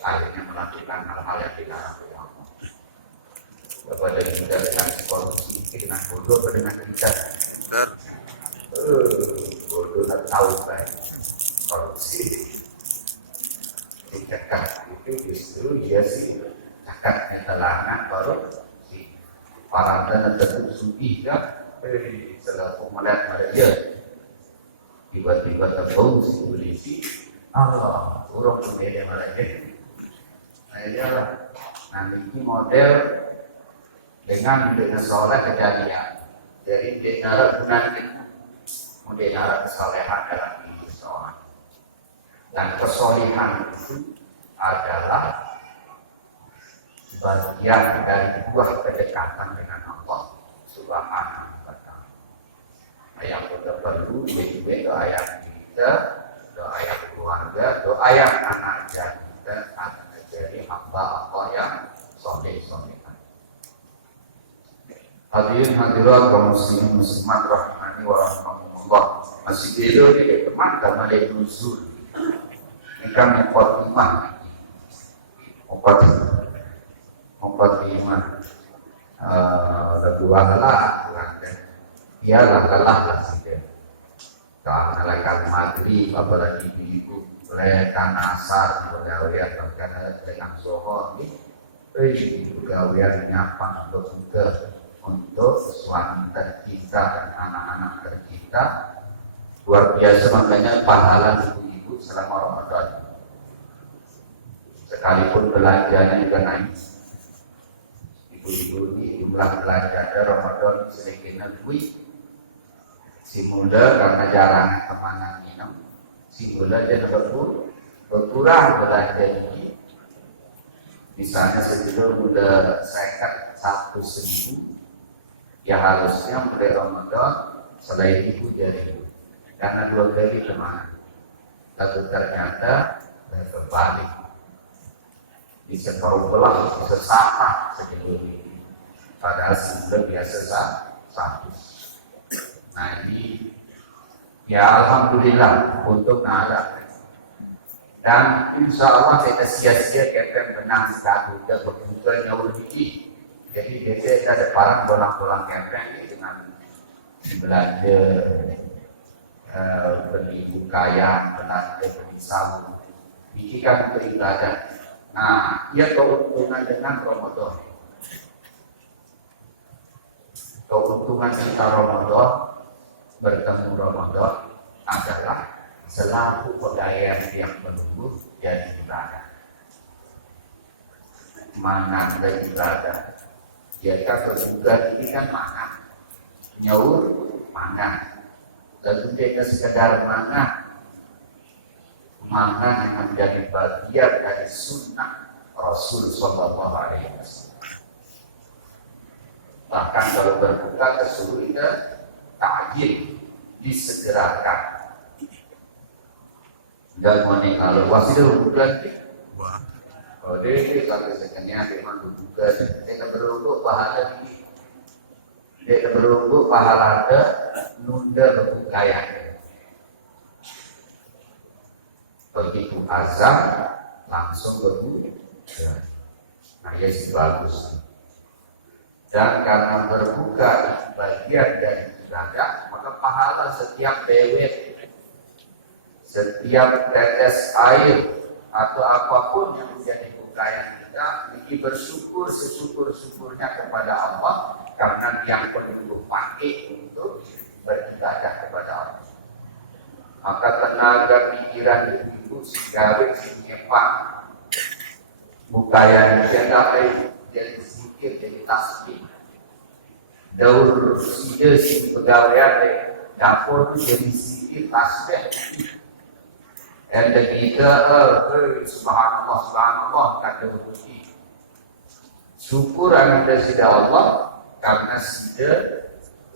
akhirnya melakukan hal-hal yang dilarang oleh Allah. Kepada kita dengan korupsi, dengan bodoh, dengan bijak. Bodoh tak tahu baik korupsi. Dicekak itu justru dia sih cakapnya telangan korupsi. Para dan tentu suci kan, setelah melihat mereka tiba-tiba terbau si polisi, Allah urut kemudian mereka. Nah ini adalah nanti model dengan soleh kejadian. Jadi dia nara gunanya, kemudian nara kesalehan dalam hidup. seseorang. Dan kesolihan itu adalah bagian dari buah kedekatan dengan Allah Subhanahu wa Ta'ala. Yang kita perlu yaitu doa yang kita, doa yang keluarga, doa yang anak kita akan menjadi hamba Allah yang soleh-solehan. Hadirin hadirat kaum muslimin muslimat rahimani wa rahimakumullah. Masih beliau ini teman Malik Nuzul. Ini kan empat lima dua lah ya lah sih kalau malaikat maghrib apalagi ibu malaikat asar pegawaian karena dengan sohor ini pegawaian nyapa untuk wanita kita dan anak-anak kita luar biasa. Makanya pahala ibu-ibu selama Ramadan sekalipun belanjanya juga naik. Ibu-ibu ini jumlah belanja Ramadan sedikitnya duit. Si muda karena jarang kemana minum, si muda dia berkurang belanja ini. Misalnya sebelum muda sekat 1.000, ya harusnya mulai Ramadan selain ibu jadi karena 2 kali kemana. Tapi ternyata berbalik. Bisa kau belah, bisa sama sebelum ini. Padahal sudah biasa satu. Nah ini, ya alhamdulillah untuk nada. Dan insya Allah kita sia-sia kita menang satu dan berbuka jauh lebih. Jadi kita ada parang bolang-bolang kepeng dengan belanja beli bukaya, belanja beli sabu. Ini kan beribadah. Nah, ia keuntungan dengan Ramadan. Keuntungan kita Ramadan, bertemu Ramadan adalah selaku pegawai yang menunggu jadi ibadah. Mana ada ibadah? Ya kata juga ini kan mana? Nyaur mana? Lalu dia sekedar mana yang menjadi bagian dari sunnah Rasul Sallallahu Alaihi Wasallam. Bahkan kalau berbuka kesulitan ta'jil disegerakan. Dan mana kalau wasil bukan kalau dia kalau sekennya memang berbuka dia beruntuk pahala ini. Dia beruntuk pahala ada nunda berbuka yang begitu azam langsung berbuka. Nah ya sih bagus. Dan karena berbuka itu bagian dari ibadah, maka pahala setiap dewek, setiap tetes air atau apapun yang menjadi bukaian kita, ini bersyukur sesyukur-syukurnya kepada Allah karena yang perlu pakai untuk beribadah kepada Allah. Maka tenaga pikiran ibu segala menyepang bukaian kita jadi zikir, jadi tasbih. Daur si pegawaian dapur jadi zikir tasbih. Dan kita subhanallah kata begitu. Syukur anda kepada Allah karena sudah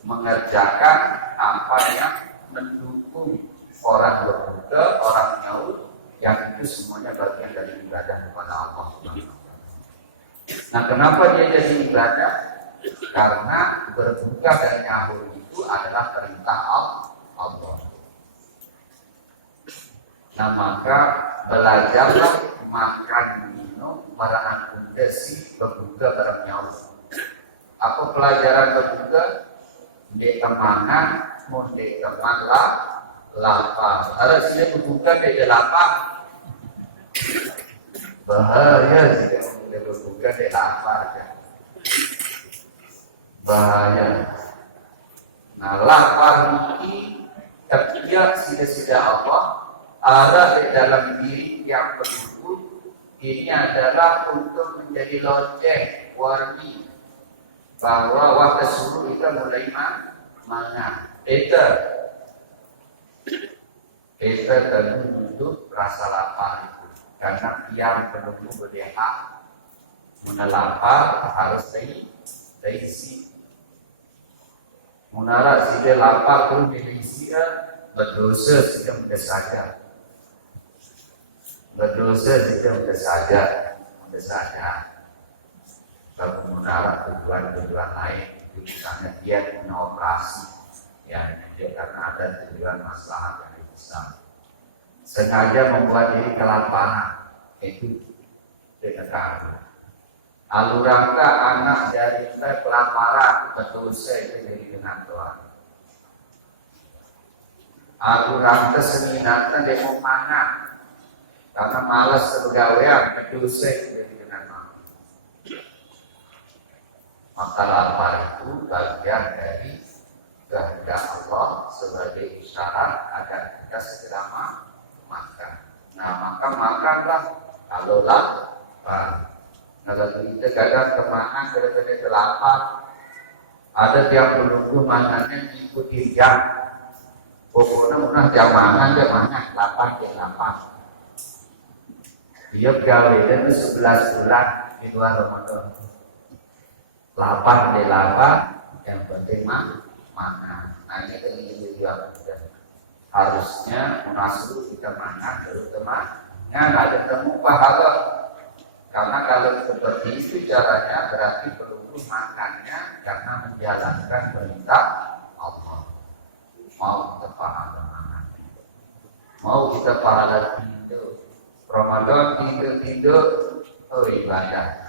mengerjakan apa yang mendukung orang berbuka, orang nyaur, yang itu semuanya bagian dari ibadah kepada Allah. Nah, kenapa dia jadi ibadah? Karena berbuka dan nyaur itu adalah perintah Allah. Nah, maka belajarlah makan, minum, berakomodasi, berbuka, bernyaur. Apa pelajaran berbuka? Di kemana, mau di kemana, lapar. Harusnya berbuka di lapar. Bahaya jika mulai berbuka di lapar. Bahaya. Nah, lapar ini tertiap sida-sida Allah ada di dalam diri yang bersyukur. Ini adalah untuk menjadi lonceng warni bahwa waktu suruh kita mulai mana itu kita tentu butuh rasa lapar itu. Karena yang menunggu berdeha menelapar harus terisi. Munara sida lapar pun terisi berdosa jika mudah saja. Berdosa jika mudah saja. Kalau munara tujuan lain, itu misalnya dia punya operasi, ya, karena ada tujuan masalah yang besar. Sengaja membuat diri kelaparan, itu diketahui. Alurangka anak dari kelaparan, betul saya itu dari dengan Tuhan. Alurangka seminatan dia mau mangan, karena malas bergawean, betul saya itu dari dengan Tuhan. Maka lapar itu bagian dari kehendak Allah sebagai isyarat agar kita segera makan. Nah, maka makanlah kalau lapar. Nah, kalau kita gagal kemangan gara-gara lapar, ada tiap menunggu mangannya ngikutin jam. Pokoknya jam mangan, lapar. Dia gawe dan 11 bulan di luar Ramadan. Lapar, yang penting makan. Nah, ini juga harusnya munasluh kita makan baru temannya nggak ada temu pahala. Karena kalau seperti itu caranya berarti perlu makannya karena menjalankan perintah Allah. Mau kita pahala makan, mau kita pahala tidur. Ramadan tidur, oh ibadah.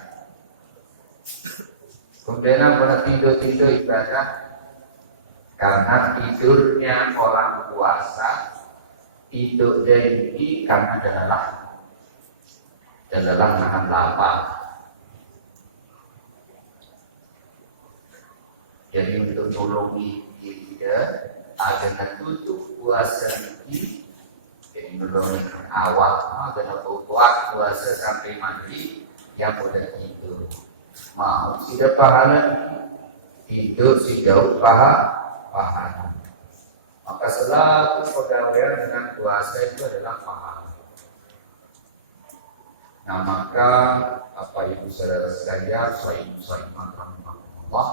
Kemudian pada tidur ibadah karena tidurnya orang puasa tidur dari karena adalah nahan lapar. Jadi untuk nolongi dia agar tutup puasa ini, jadi nolongi awal, agar buat puasa sampai mandi yang udah tidur. Mau tidak pahala tidur sejauh pahala. Maka selalu pegawaian dengan puasa itu adalah pahala. Nah, maka apa ibu saudara sekalian, sahibat rahimahullah,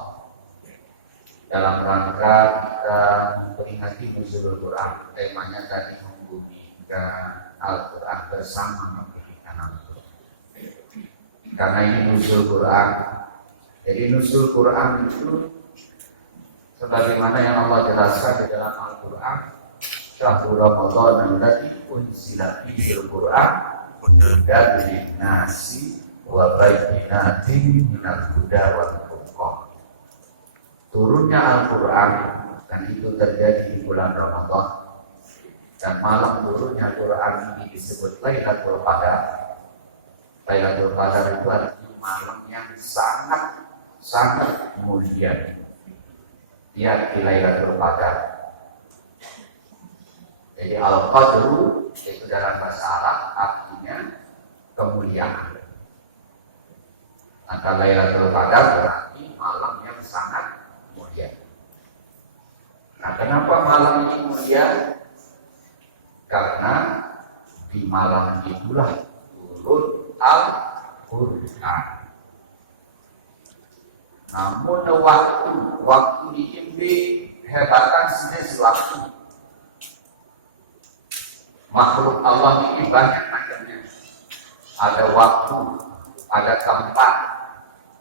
dalam rangka kita memperingati nuzulul Quran, temanya tadi membumikan Al-Quran bersama membumikan Al-Quran. Karena ini nuzul Quran. Jadi nuzul Quran itu sebagaimana yang Allah jelaskan di dalam Al-Quran, syahrul Ramadan allati unzila fihil Quran hudan lin-nasi wa bayyinatin minal huda wal furqan. Turunnya Al-Quran dan itu terjadi di bulan Ramadan, dan malam turunnya Quran ini disebut Lailatul Qadar. Lailatul Qadar itu artinya malam yang sangat mulia. Dia di Lailatul Qadar. Jadi Al-Qadru itu dalam bahasa Arab artinya kemuliaan. Maka Lailatul Qadar berarti malam yang sangat mulia. Nah, kenapa malam ini mulia? Karena di malam itulah turun Al-Quran. Namun waktu diimbi hebatan jenis waktu. Makhluk Allah ini banyak macamnya. Ada waktu, ada tempat,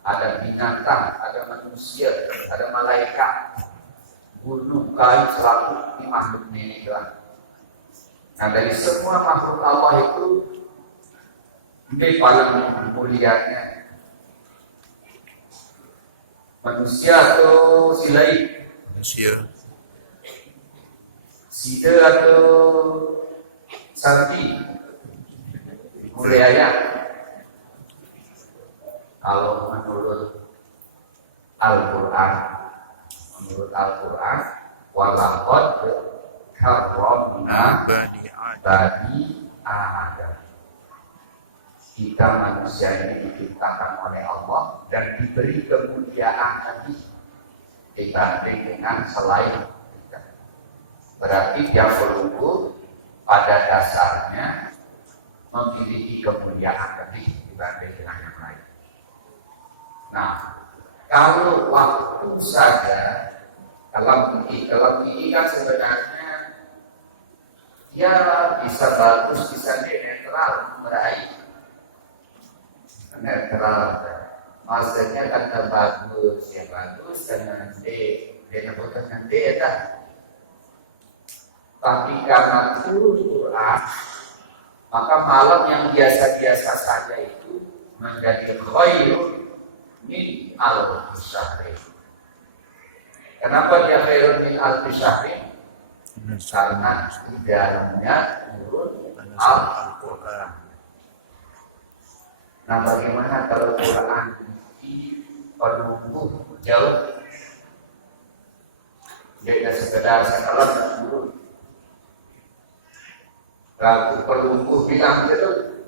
ada binatang, ada manusia, ada malaikat, gunung, kayu, selalu ini makhluk ini doang. Nah, dari semua makhluk Allah itu ini paling mulianya manusia atau silai? Manusia. Sida atau santi? Mulianya. Kalau menurut Al-Quran, walaqad karramna bani Adam. Kita manusia ini diciptakan oleh Allah dan diberi kemuliaan lebih dibanding dengan selain kita. Berarti yang perlu pada dasarnya memiliki kemuliaan lebih dibanding dengan yang lain. Nah, kalau waktu saja dalam ini kan sebenarnya ya bisa bagus, bisa netral, meraih netral. Maksudnya kata bagus, ya bagus dengan D, disebut dengan D dah. Tapi karena turun Quran, maka malam yang biasa-biasa saja itu menjadi khairun min al-syahri. Kenapa dia khairun min al-syahri? Karena di dalamnya turun Al-Quran. Nah, bagaimana kalau Quran di penunggu jauh? Dia sekedar sekarang turun. Lalu penunggu bilang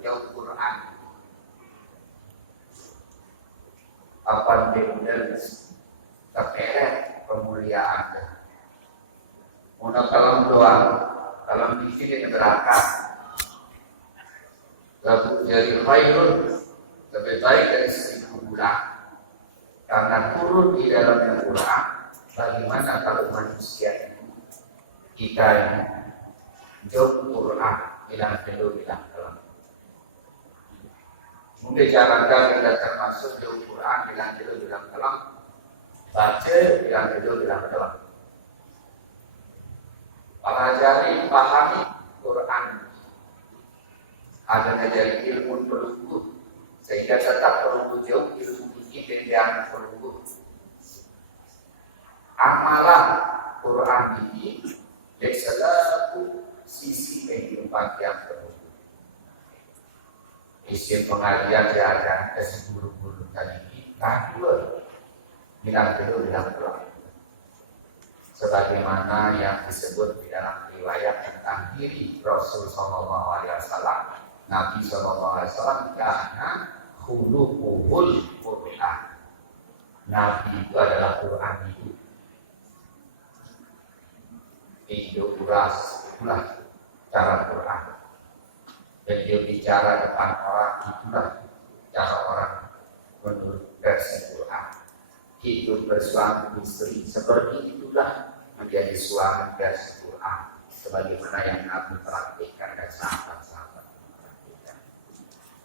jauh Quran. Apa benar terkeret kemuliaan? Una kalam doang, kalam isi di neraka. Lalu jadi khairun lebih baik dari 1000 bulan. Karena turun di dalamnya Quran. Bagaimana kalau manusia itu kita ini jauh Quran bilang dulu bilang dalam. Mungkin cara kita termasuk jauh Quran bilang dulu bilang dalam. Baca bilang dulu bilang dalam. Pelajari, pahami Quran. Ada ngajari ilmu pelunggu sehingga tetap pelunggu jauh ilmu ini yang pelunggu. Amalan Quran ini dari selalu sisi kehidupan yang pelunggu. Isi pengajian diajarkan ke guru-guru tadi kedua bilang dulu bilang dalam. Sebagaimana yang disebut di dalam riwayat tentang diri Rasul Sallallahu Alaihi Wasallam, Nabi Sallallahu Alaihi Wasallam karena khuluquhul Quran. Nabi itu adalah Quran itu. Hidup uras itulah cara Quran. Dan dia bicara depan orang itulah cara orang menurut versi Quran. Hidup bersuami istri seperti itulah menjadi suami versi Quran, sebagaimana yang Nabi praktikkan dan sahabat-sahabat praktikkan.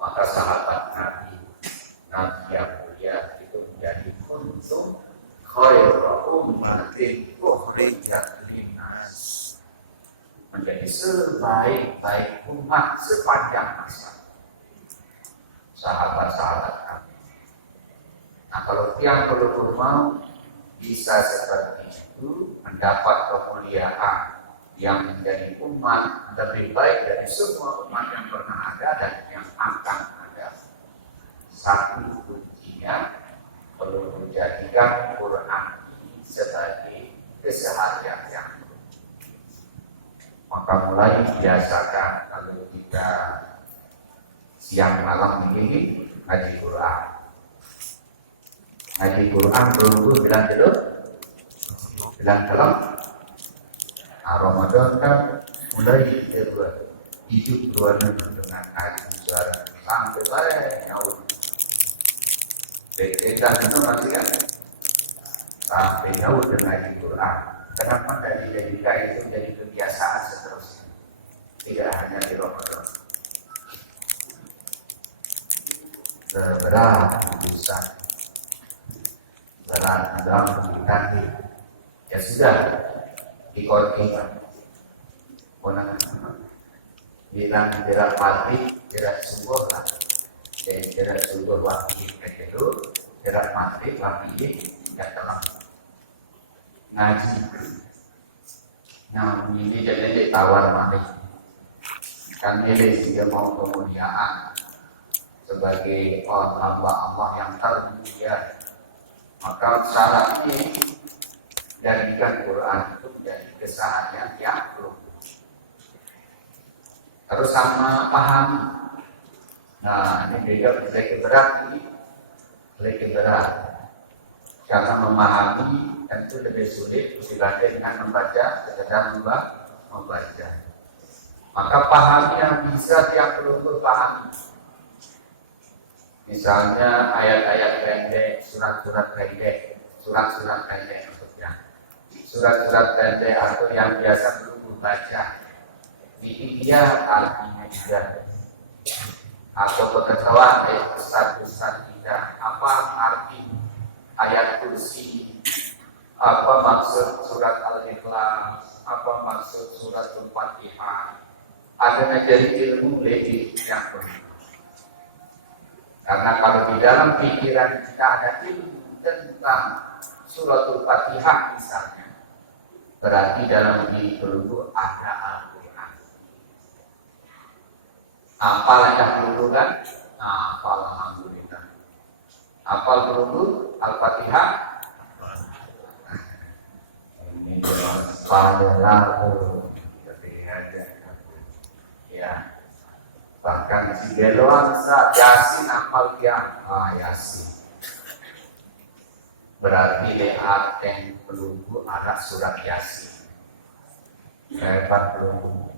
Maka sahabat Nabi yang mulia itu menjadi kuntum khairu ummatin ukhrijat linnas, menjadi sebaik-baik umat sepanjang masa. Sahabat-sahabat Nabi. Nah, kalau yang perlu mau bisa seperti itu, mendapat kemuliaan yang menjadi umat lebih baik dari semua umat yang pernah ada dan yang akan ada. Satu kuncinya perlu menjadikan Quran ini sebagai keseharian yang maka mulai biasakan kalau kita siang malam ini ngaji Quran. Ngaji Quran perlu bilang dulu, bilang dalam. Ramadan kan mulai hidup dengan ngaji suara sampai baik nyawa. Kita itu masih kan sampai nyawa dengan ngaji Quran. Kenapa dari jadikan itu menjadi kebiasaan seterusnya? Tidak hanya di Ramadan. Berat bisa. Berat dalam nanti ya sudah dikorbankan. Bilang tidak mati, tidak subuh lah. Jadi tidak subuh waktu itu, tidak mati waktu tidak telah ngaji. Nah ini jadi ditawar mati. Kan ini dia mau kemuliaan sebagai Allah yang termulia. Maka syarat ini jadikan Quran itu menjadi keseharian yang perlu. Terus sama pahami. Nah ini juga lebih berat ini, lebih berat. Karena memahami tentu lebih sulit dibanding dengan membaca, sekedar membaca. Maka pahami yang bisa yang perlu pahami. Misalnya ayat-ayat pendek, surat-surat pendek maksudnya. Surat-surat pendek atau yang biasa belum baca. Ini dia artinya juga. Atau pengetahuan besar-besar kita. Apa arti ayat kursi? Apa maksud surat Al-Ikhlas? Apa maksud surat Al-Fatihah? Ada menjadi ilmu lebih yang benar. Karena kalau di dalam pikiran kita ada ilmu tentang suratul Fatihah misalnya, berarti dalam diri peluru ada Al-Quran. Apal yang peluru kan? Apal alhamdulillah. Apal peluru Al-Fatihah. Ini pada lalu ya. Bahkan si beloan Yasin apal dia Yasin. Berarti lihat yang pelunggu ada surat Yasin. Hebat pelunggu.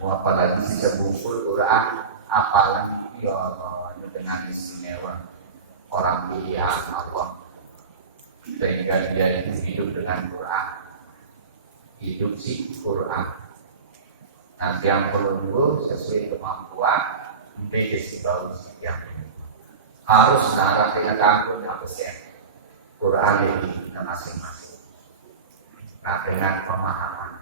Apalagi bisa bungkul Quran apalan ini dengan istimewa orang pilihan Allah. Sehingga dia itu hidup dengan Quran. Hidup si Quran. Nanti yang pelunggu sesuai kemampuan beda si bau yang harus narasi kampung apa sih Quran ini kita masing-masing. Nah dengan pemahaman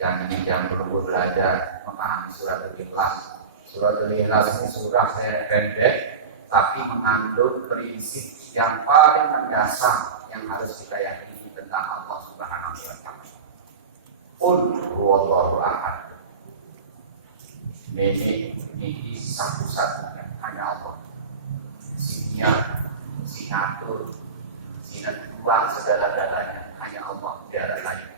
yang ini yang perlu belajar memahami surat Al-Ikhlas. Surat Al-Ikhlas ini surah saya pendek tapi mengandung prinsip yang paling mendasar yang harus kita yakini tentang Allah Subhanahu wa Ta'ala. Qul huwallahu ahad. Ini satu-satunya hanya Allah. Sinya, sinatur, sinatuan segala-galanya hanya Allah, tiada lain.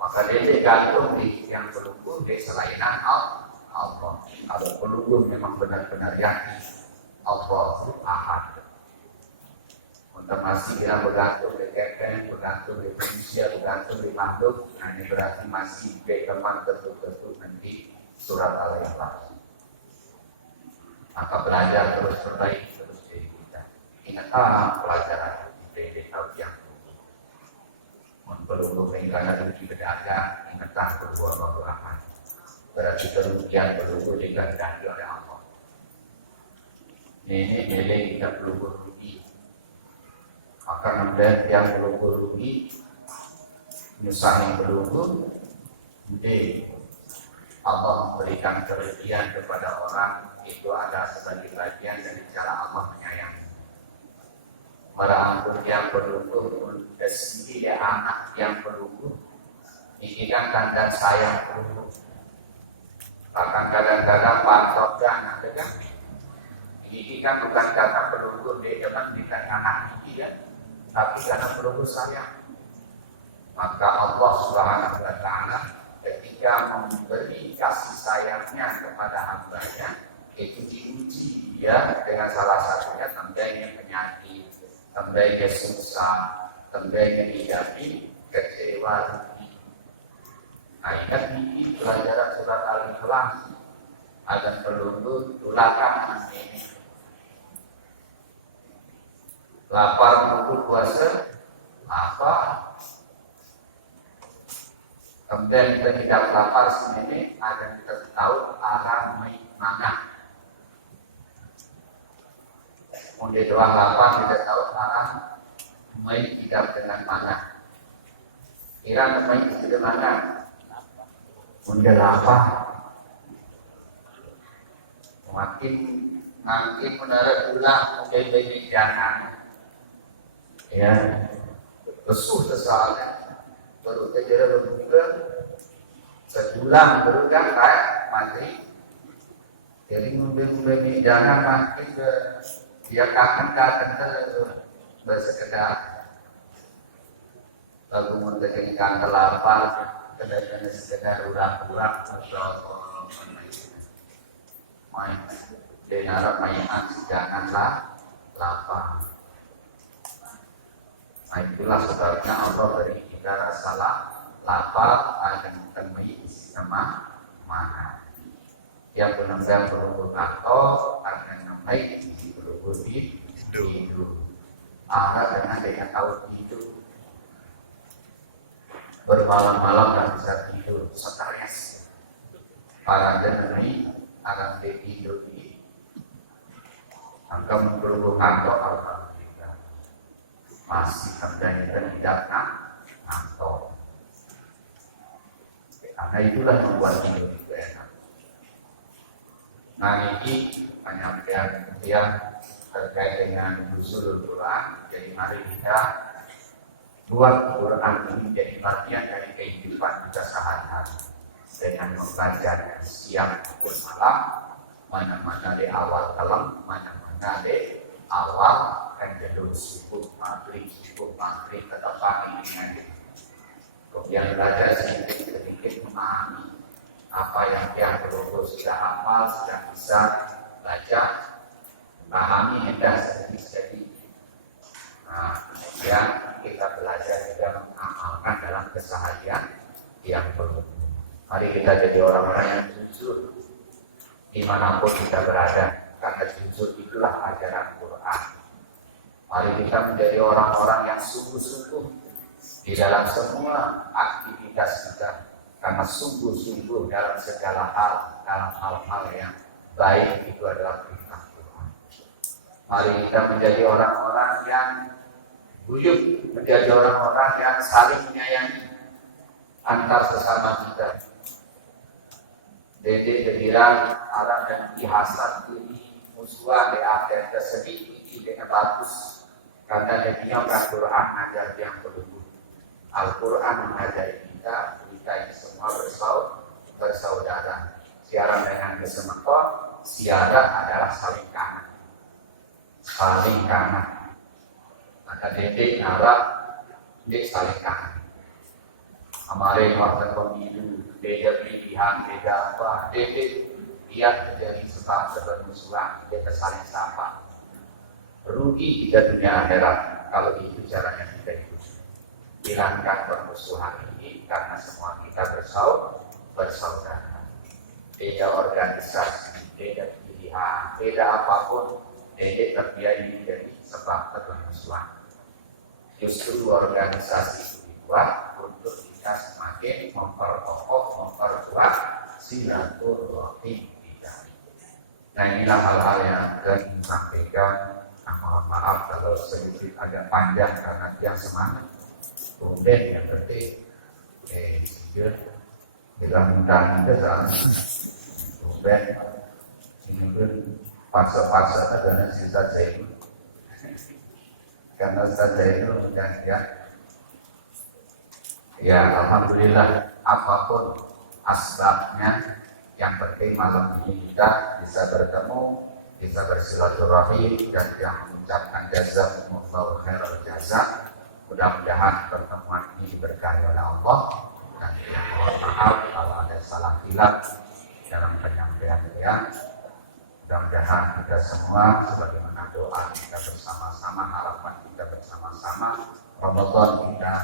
Maka dia gantung di yang pelunggu di selain Allah. Kalau pelunggu memang benar-benar yakin Allah ahad. Untuk masih kita bergantung di kepeng, bergantung di manusia, bergantung di makhluk. Nah ini berarti masih di teman tentu-tentu nanti surat Al-Ikhlas. Maka belajar terus perbaiki terus diri kita. Ingatlah pelajaran di tahun yang perlu karena itu berdagang, ingatlah kedua orang. Berarti kerugian perlu diganti oleh Allah. Ini milik kita perlu rugi. Maka kemudian yang belum rugi nyusah yang belum jadi Allah memberikan kerugian kepada orang itu ada sebagai bagian dari cara Allah menyayangi. Merangkul yang belum sendiri ya anak yang belum ini kan tanda sayang belum. Bahkan kadang-kadang pantokkan ada kan ini kan bukan karena belum dia cuma bukan anak ini ya. Tapi karena perlu sayang, maka Allah Subhanahu wa Ta'ala ketika memberi kasih sayangnya kepada hambanya itu diuji dia dengan salah satunya tembengnya penyakit, tembengnya susah, tembengnya hidapi, kecewa. Nah ingat ini pelajaran surat Al-Ikhlas agar peluru tulakan ini. Lapar buku puasa apa? Kemudian kita tidak lapar sini agar kita tahu arah mana. Kemudian doang lapar kita tahu arah tidak dengan mana. Kira itu dengan mana? Kemudian lapar. Makin menara ulang mungkin banyak jangan. Ya, lesuh sesalnya baru terjadi juga sebulan baru kan kayak maghrib. Jadi mungkin jangan makin dia kangen bersekedar lalu mungkin kangen lapar kena sekedar urak-urak masya Allah main dengar mainan janganlah lapar. Nah itulah sebabnya Allah beri kita rasa lapar akan temui sama mana. Yang benar-benar berhubung kantor akan nemai isi berhubung di hidup. Dengan dia tahu hidup. Bermalam-malam dan bisa tidur, stres. Para jenengan akan tidur di angka berhubung kantor alhamdulillah masih terjadi tidak kantor. Karena itulah membuat hidup itu enak. Nah ini penyampaian yang terkait dengan usul Quran. Jadi mari kita buat Quran ini jadi bagian dari kehidupan kita sehari-hari dengan membacanya siang maupun malam, mana-mana di awal malam, mana-mana di awal Angelus, subuh maghrib, tetap pagi dengan kemudian belajar sedikit memahami apa yang perlu sudah hafal, sudah bisa baca, memahami hendak sedikit. Nah, kemudian kita belajar juga mengamalkan dalam keseharian yang perlu. Mari kita jadi orang-orang yang jujur dimanapun kita berada, karena jujur itulah ajaran Quran. Mari kita menjadi orang-orang yang sungguh-sungguh di dalam semua aktivitas kita, karena sungguh-sungguh dalam segala hal, dalam hal-hal yang baik itu adalah perintah Tuhan. Mari kita menjadi orang-orang yang guyup, menjadi orang-orang yang saling menyayangi antar sesama kita. Dede kebilang alam dan ihasat ini musuhan di akhir sedikit dengan bagus, karena dia Al-Quran mengajar yang perlu. Al-Quran mengajari kita ini semua bersaudara. Siaran dengan kesemakon, siaran adalah saling kanan. Saling kanan. Maka dedek Arab, dedek saling kanan. Kemarin waktu pemilu, beda pilihan, beda apa, dedek dia menjadi sebab bermusuhan, dia saling sapa. Rugi kita dunia akhirat kalau itu caranya kita hidup. Hilangkan permusuhan ini karena semua kita bersaudara. Beda organisasi, beda pilihan, beda apapun, dedek terbiaya ini jadi sebab permusuhan. Justru organisasi itu dibuat untuk kita semakin memperkuat silaturahim kita. Nah inilah hal-hal yang akan disampaikan. Mohon maaf kalau sedikit agak panjang karena yang semangat. Kemudian yang penting, bilang dan kesan. Kemudian ini pun paksa-paksa karena sisa saya. Karena saja itu ya alhamdulillah apapun asbabnya, yang penting malam ini kita bisa bertemu, bisa bersilaturahim, dan yang mengucapkan jazakumullahu khairal jazaa. Mudah-mudahan pertemuan ini diberkahi oleh Allah, dan mohon maaf kalau ada salah hilaf dalam penyampaian yang. Mudah-mudahan kita semua sebagaimana doa kita bersama-sama, harapan kita bersama-sama, Ramadan kita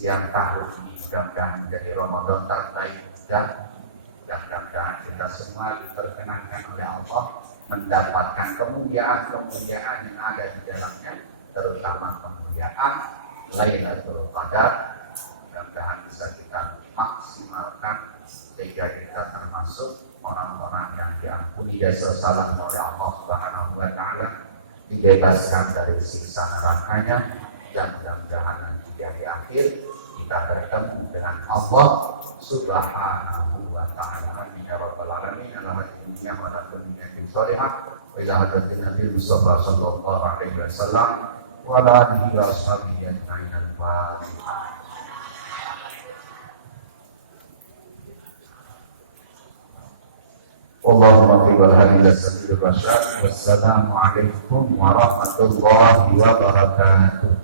yang tahun ini mudah-mudahan menjadi Ramadan terbaik kita. Mudah-mudahan kita semua diperkenankan oleh Allah mendapatkan kemuliaan-kemuliaan yang ada di dalamnya, terutama kemuliaan Lailatul Qadar. Mudah-mudahan bisa kita maksimalkan sehingga kita termasuk orang-orang yang diampuni dosa salah oleh Allah Subhanahu wa taala, dibebaskan dari siksa nerakanya, dan mudah-mudahan nanti di akhir kita bertemu dengan Allah Subhanahu wa taala. Amin ya rabbal alamin. Alhamdulillah wa la kunniyatin shalihah wa ila hadatin Nabi Mustafa sallallahu alaihi wasallam wa ala alihi wa ashabihi ajma'in. Al-Fatihah. Allahumma qibal hadilah sabil rasyad. Wassalamualaikum warahmatullahi wabarakatuh.